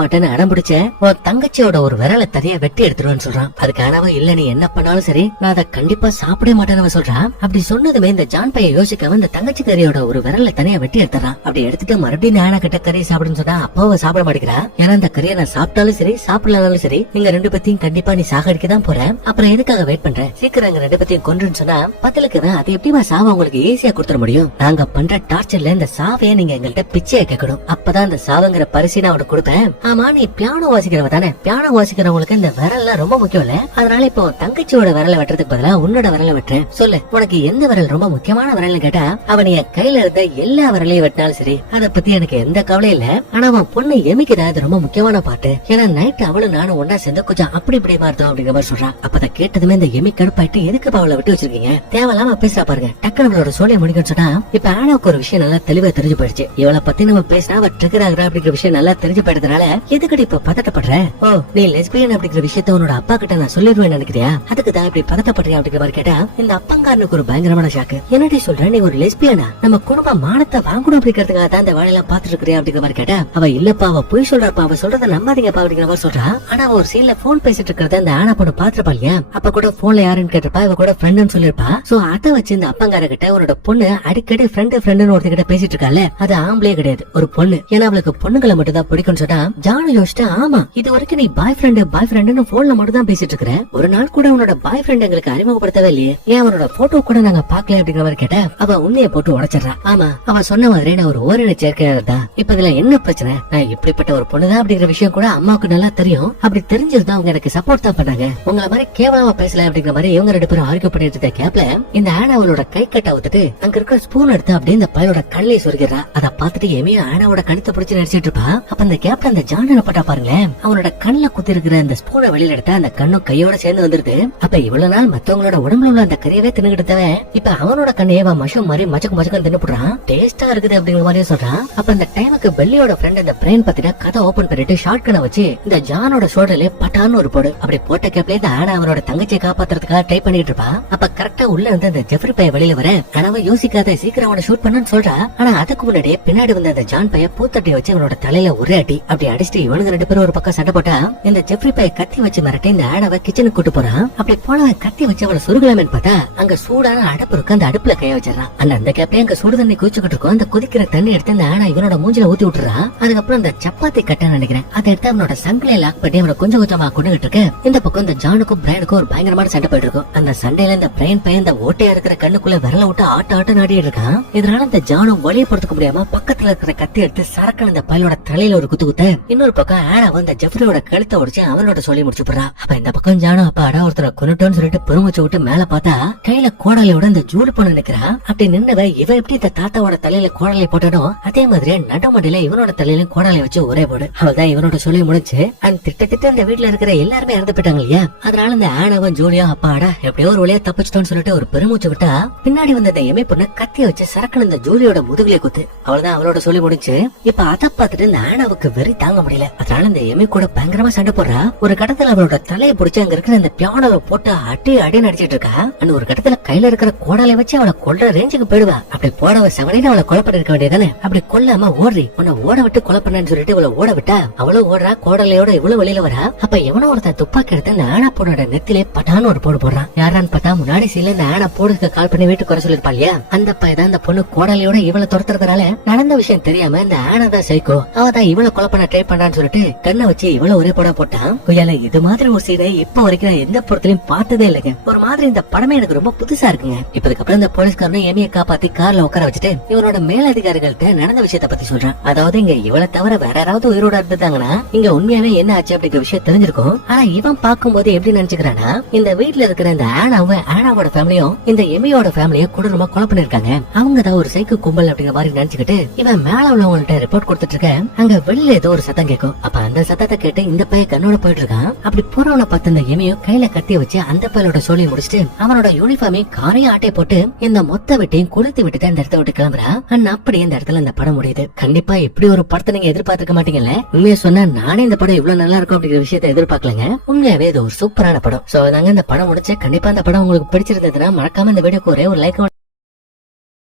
மாட்டேன்னு அடம் பிடிச்ச உன் தங்கச்சியோட ஒரு விரலை தனியா வெட்டி எடுத்துருவேன்னு சொல்றான். அதுக்கு ஆனாவ இல்ல நீ என்ன பண்ணாலும் சரி நான் அதை கண்டிப்பா சாப்பிடவே மாட்டேன்னு சொல்றான். அப்படி சொன்னதுமே இந்த ஜான் பைய யோசிக்காம இந்த தங்கச்சி கறியோட ஒரு விரலை தனியா வெட்டி எடுத்துறான். அப்படி எடுத்துட்டு மறுபடியும் ஆனா கிட்ட கறியை சாப்பிடுன்னு சொன்னா அப்பாவை சாப்பிட மாட்டேங்கிறா. ஏன்னா இந்த கறியை நான் சாப்பிட்டாலும் சரி சாப்பிடலாலும் சரி நீங்க 2 பேத்தையும் கண்டிப்பா நீ சாகடிக்க தான் போற, அப்புறம் எதுக்காக வெயிட் பண்ற, சீக்கிரம் எங்க 2 பேத்தையும் கொன்றுன்னு சொன்னா பதிலுக்கு அது எப்படிமா சாவ உங்களுக்கு ஈஸியா கொடுத்துட முடியும், நாங்க பண்ற டார்ச்சர்ல இந்த சாவையை நீங்க எங்கள்கிட்ட பிச்சையை கேட்கணும், அப்பதான் இந்த சாவுங்கிற பரிசு நான் அவனுக்கு கொடுப்பேன். ஆமா நீ பியானோ வாசிக்கிறவ தானே, பியானோ வாசிக்கிறவங்களுக்கு இந்த விரல் ரொம்ப முக்கியம் இல்ல, அதனால இப்போ தங்கச்சியோட விரலை வெட்டுறதுக்கு பதிலா உன்னோட விரலை வெட்டுறேன், சொல்லு உனக்கு எந்த விரல் ரொம்ப முக்கியமான விரல்னு கேட்டா அவன் என் கையில இருந்த எல்லா விரலையும் வெட்டினாலும் சரி அதை பத்தி எனக்கு எந்த கவலையும் இல்ல, ஆனா அவன் பொண்ணு எமிக்குதான் அது ரொம்ப முக்கியமான பாட்டு, ஏன்னா நைட் அவளும் நானும் ஒன்னா சேர்ந்து கொஞ்சம் அப்படி இப்படி மாறுதோம் அப்படிங்கிற மாதிரி சொல்றான். அப்ப கேட்டதுமே இந்த எமி கடுப்பாயிட்டு எதுக்கு அவளை விட்டு வச்சிருக்கீங்க, தேவையில்லாம பேசுறா பாருங்க, டக்குனு அவளோட சோழிய முடிக்கணும்னு சொன்னா இப்ப ஆனாவுக்கு ஒரு விஷயம் நல்லா தெளிவா தெரிஞ்சு போயிடுச்சு. இவளை பத்தி நம்ம பேசினா அவ ட்ரிகர் ஆகுறா அப்படிங்கிற விஷயம் நல்லா தெரிஞ்சு போயிட்டதுனால எதுக்கடி இப்ப பதட்டப்படுற, ஓ நீ லெஸ்பியன் அப்படிங்கிற விஷயத்த உன்னோட அப்பா கிட்ட நான் சொல்லிடுவேன் நினைக்கிறியா, அதுக்கு தான் இப்படி பதட்டப்படுறியா அப்படிங்கிற மாதிரி கேட்டா இந்த அப்பங்காரனுக்கு ஒரு பயங்கரமான ஷாக்கு. என்னடி சொல்ற நீ ஒரு லெஸ்பியனா, நம்ம குடும்ப மானத்தை வாங்கணும் அப்படிங்கிறதுக்காக தான் இந்த வேலையெல்லாம் பாத்துட்டு இருக்கிறியா அப்படிங்கிற மாதிரி கேட்டா அவ இல்லப்பா அவ போய் சொல்றாப்பா, அவ சொல்றத நம்பாதீங்கப்பா அப்படிங்கிற மாதிரி சொல்றா. ஆனா ஒரு சீன்ல போன் பேசிட்டு இருக்கிறத அந்த ஆனா பொண்ணு பாத்துருப்பா இல்லையா, அப்ப கூட போன்ல யாருன்னு கேட்டப்பா இவ கூட ஃப்ரெண்ட்னு சொல்லிருப்பா. சோ அத வச்சு இந்த அப்பங்கார கிட்ட உன்னோட பொண்ணு அடிக்கடி ஃப்ரெண்டுன்னு ஒருத்தர் பேசிட்டு இருக்கால அது ஆம்பளே கிடையாது ஒரு பொண்ணு, ஏன்னா அவளுக்கு பொண்ணுங்களை மட்டும் தான் பிடிக்கும்னு சொன்னா ஜானு யோசிச்சா ஆமா இது வரைக்கும் நீ பாய் ஃப்ரெண்டுன்னு போன்ல மட்டும் தான் பேசிட்டு இருக்கிற, ஒரு நாள் கூட உன்னோட பாய் ஃப்ரெண்ட் எங்களுக்கு அறிமுகப்படுத்தவே இல்லையே, ஏன் அவனோட போட்டோ கூட நாங்க பாக்கல அப்படிங்கிற மாதிரி கேட்ட அவ உண்மையை போட்டு உடைச்சிடறா. ஆமா அவன் சொன்ன மாதிரி நான் ஒரு ஓரின சேர்க்கையாளர்தான், இப்ப இதுல என்ன பிரச்சனை, நான் இப்படிப்பட்ட ஒரு பொண்ணுதான் அப்படிங்கிற விஷயம் கூட அம்மாவுக்கு நல்லா தெரியும், அப்படி தெரிஞ்சதுதான் அவங்க எனக்கு சப்போர்ட் தான் பண்ணாங்க, உங்களை மாதிரி கேவலமா பேசல அப்படிங்கிற மாதிரி இவங்க 2 பேரும் ஆர்கியூ பண்ணிட்டு இருந்த கேப்ல இந்த ஆனாவோட கை கட்ட ஊத்துட்டு அங்க இருக்கிற ஸ்பூன் எடுத்து அப்படியே இந்த பையனோட கண்ணிலே சொருகிறா. அதை பார்த்துட்டு எமையா ஆனாவோட கழுத்தை பிடிச்சு நடிச்சிட்டு இருப்பா. அப்ப அந்த கேப்ல அந்த ஜான் என்ன பட்டா பாருங்களேன், அவனோட கண்ணுல குத்தி இருக்கிற அந்த ஸ்பூனை வெளியில எடுத்தா அந்த கண்ணும் கையோட சேர்ந்து வந்துருது. அப்ப இவ்வளவு நாள் மத்தவங்களோட உடம்புல உள்ள அந்த கறியவே தின்னுகிட்டவன் இப்ப அவனோட கண்ணையே மஷம் மாதிரி மச்சக்கு தின்னுடுறான், டேஸ்டா இருக்குது அப்படிங்கிற மாதிரி சொல்றான். அப்ப அந்த டைமுக்கு பெல்லியோட ஃப்ரெண்ட் அந்த பிரெயின் பத்தின கதை ஓபன் பண்ணிட்டு ஷார்ட் கண்ணை வச்சு இந்த ஜானோட ஷோல்டர்ல பட்டான்னு ஒரு போடு, அப்படி போட்ட கேப்ல இந்த ஆனா அவனோட தங்கச்சியை காப்பாத்துறதுக்காக ட்ரை பண்ணிட்டு இருப்பா. அப்ப கரெக்டா உள்ள இருந்து அந்த ஜெஃப்ரி பைய வெளியில வர ஆனா யோசிக்காத சீக்கிரம் அவனை ஷூட் பண்ணு சொல்றா. ஆனா அதுக்கு முன்னாடியே பின்னாடி வந்த அந்த ஜான் பைய பூத்தட்டி வச்சு அவனோட தலையில ஒரே அடி, அப்படி அடிச்சுட்டு இவனுங்க 2 பேரும் ஒரு பக்கம் சண்டை போட்டா இந்த ஜெஃப்ரி பைய கத்தி வச்சு மிரட்டி இந்த ஆனாவை கிச்சனுக்கு கூட்டு போறான். அப்படி போனவன் கத்தி வச்சு அவளை சுருகலாமேன்னு பார்த்தா அங்க சூடான அடுப்பு இருக்கு, அந்த அடுப்புல கைய காய வச்சிடறான். அந்த கேப்ல அங்க சுடு தண்ணி குதிச்சுக்கிட்டு இருக்கும். அந்த கொதிக்கிற தண்ணி எடுத்து அந்த ஆனா இவனோட மூஞ்சில ஊத்தி விட்டுறான். அதுக்கப்புறம் அந்த சப்பாத்தி கட்ட நினைக்கிறேன் அதை எடுத்து அவனோட சங்கிலியை லாக் பண்ணி அவனை கொஞ்சம் கொஞ்சமா கொண்டுகிட்டு இருக்க. இந்த பக்கம் இந்த ஜானுக்கும் பிரைனுக்கும் ஒரு பயங்கரமான சண்டை போயிட்டு இருக்கும். அந்த சண்டையில இந்த பிரைன் பையன் இந்த ஓட்டையா இருக்கிற கண்ணுக்குள்ள விரல விட்டு ஆட்ட நாடிட்டு இருக்கான். இதனால இந்த ஜானு வழியை பொறுத்துக்க முடியாம பக்கத்துல இருக்கிற கத்தி எடுத்து சரக்கன் இந்த பையனோட தலையில ஒரு குத்து. இன்னொரு பக்கம் ஆனா வந்து ஜெஃப்ரியோட கழுத்தை உடைச்சு அவனோட சொல்லி முடிச்சு போடுறா. அப்ப இந்த பக்கம் ஜானு அப்பாடா ஒருத்தரை கொன்னுட்டோன்னு சொல்லிட்டு பெருமூச்சு விட்டு மேல பார்த்தா கையில கோடாலியோட இந்த ஜூலி பொண்ணு நிக்கிறா. அப்படி நின்னவ இவ எப்படி இந்த தாத்தாவோட தலையில கோடாலி போட்டானோ அதே மாதிரி நடுமண்டியில இவனோட தலையில கோடாலி வச்சு ஒரே போடு. அவள்தான் இவனோட சொல்லி முடிச்சு அந்த திட்ட இந்த வீட்டுல இருக்கிற எல்லாருமே இறந்து போயிட்டாங்க இல்லையா. அதனால இந்த ஆனவன் ஜூலியா அப்பாடா எப்படியோ ஒரு வழியா தப்பிச்சிட்டோன்னு சொல்லிட்டு ஒரு பெருமூச்சு விட்டா பின்னாடி வந்த இந்த எமை பொண்ணு கத்திய வச்சு சரக்குன்னு இந்த ஜூலியோட முதுகுலே குத்து. அவள்தான் அவளோட சொல்லி முடிச்சு. இப்ப அதை பார்த்துட்டு இந்த ஆனாவுக்கு வெறி தாங்க முடியல. அதனால இந்த எமை கூட பயங்கரமா சண்டை போடுறா. ஒரு கட்டத்துல அவளோட தலையை பிடிச்சு அங்க இருக்கிற இந்த பியானோவை போட்டு அடி நடிச்சிட்டு இருக்கா. அந்த ஒரு கட்டத்துல கையில இருக்கிற கோடாலை வச்சு அவளை கொல்ற ரேஞ்சுக்கு போயிடுவா. அப்படி போடவ செவனே அவளை கொலை பண்ணிருக்க வேண்டியதானே. அப்படி கொல்லாம ஓடுறி உன்னை ஓட விட்டு கொலை பண்ணு சொல்லிட்டு இவளை ஓட விட்டா அவளும் ஓடுறா. கோடலையோட இவ்வளவு வெளியில வரா. அப்ப எவனோ ஒருத்தன் துப்பாக்கி எடுத்து இந்த ஆனா பொண்ணோட நெத்திலே பட்டான்னு ஒரு போடு போடுறான். யாரான்னு பார்த்தா முன்னாடி சீல இந்த ஆனா போடுக்கு கால் பண்ணி வீட்டுக்கு வர சொல்லிருப்பா இல்லையா. அந்த பையன் அந்த பொண்ணு கோடலையோட இவளை துரத்துறதுனால நடந்த விஷயம் தெரியாம இந்த ஆனா தான் சைக்கோ அவதான் இவளை கொலை பண்ண ட்ரை பண்றான்னு சொல்லிட்டு கண்ணை வச்சு இவளை ஒரே போட போட்டான். கொய்யால இது மாதிரி ஒரு சீனை இப்ப வரைக்கும் நான் எந்த பொருட்களையும் பார்த்ததே இல்லைங்க. ஒரு மாதிரி இந்த படமே எனக்கு ரொம்ப புதுசா இருக்குங்க. இப்பதுக்கப்புறம் இந்த போலீஸ்காரனும் எமியை காப்பாத்தி கார்ல உட்கார வச்சுட்டு இவனோட மேலதிகாரிகள்ட்ட நடந்த விஷயத்த பத்தி சொல்றான். அதாவது இங்க இவளை தவிர வேற யாராவது உயிரோட இருந்துட்டாங்கன்னா இங்க உண்மையாவே என்ன ஆச்சு அப்படிங்கிற விஷயம் தெரிஞ்சிருக்கும். ஆனா இவன் பாக்கும்போது எப்படி நினைச்சுக்கிறானா இந்த வீட்டுல இருக்கிற இந்த ஆனாவோட ஃபேமிலியும் இந்த எமியோட ஃபேமிலியும் கொடூரமா கொலை பண்ணிருக்காங்க. அவங்க தான் ஒரு சைக்கோ கும்பல் அப்படிங்கிற மாதிரி நினைச்சுக்கிட்டு இவன் மேல உள்ளவங்கள்ட்ட ரிப்போர்ட் கொடுத்துட்டு இருக்க. அங்க வெளியில ஏதோ ஒரு சத்தம் கேட்கும். அப்ப அந்த சத்தத்தை கேட்டு இந்த பையன் கண்ணோட போயிட்டு இருக்கான். அப்படி போறவனை பார்த்து இந்த எமியோ கையில கத்திய வச்சு அந்த பையனோட சொல்லி முடிச்சுட்டு அவனோட யூனிஃபார்மையும் காரையும் ஆட்டை போட்டு இந்த மொத்த வீட்டையும் கொளுத்தி விட்டுட்டு அந்த இடத்த விட்டு கிளம்புறா. அப்படியே இந்த இடத்துல இந்த படம் முடியுது. கண்டிப்பா இப்படி ஒரு படத்தை நீங்க எதிர்பார்த்திருக்க மாட்டீங்கல்ல. உண்மையா சொன்னா நானே இந்த படம் இவ்வளவு நல்லா இருக்கும் அப்படிங்கிற விஷயத்தை எதிர்பார்க்கலங்க. உண்மையாவே இது ஒரு சூப்பரான படம். சோ நாங்க இந்த படம் முடிச்சு கண்டிப்பா இந்த படம் உங்களுக்கு பிடிச்சிருந்ததுன்னா மறக்காம இந்த வீடியோக்கு ஒரே ஒரு லைக்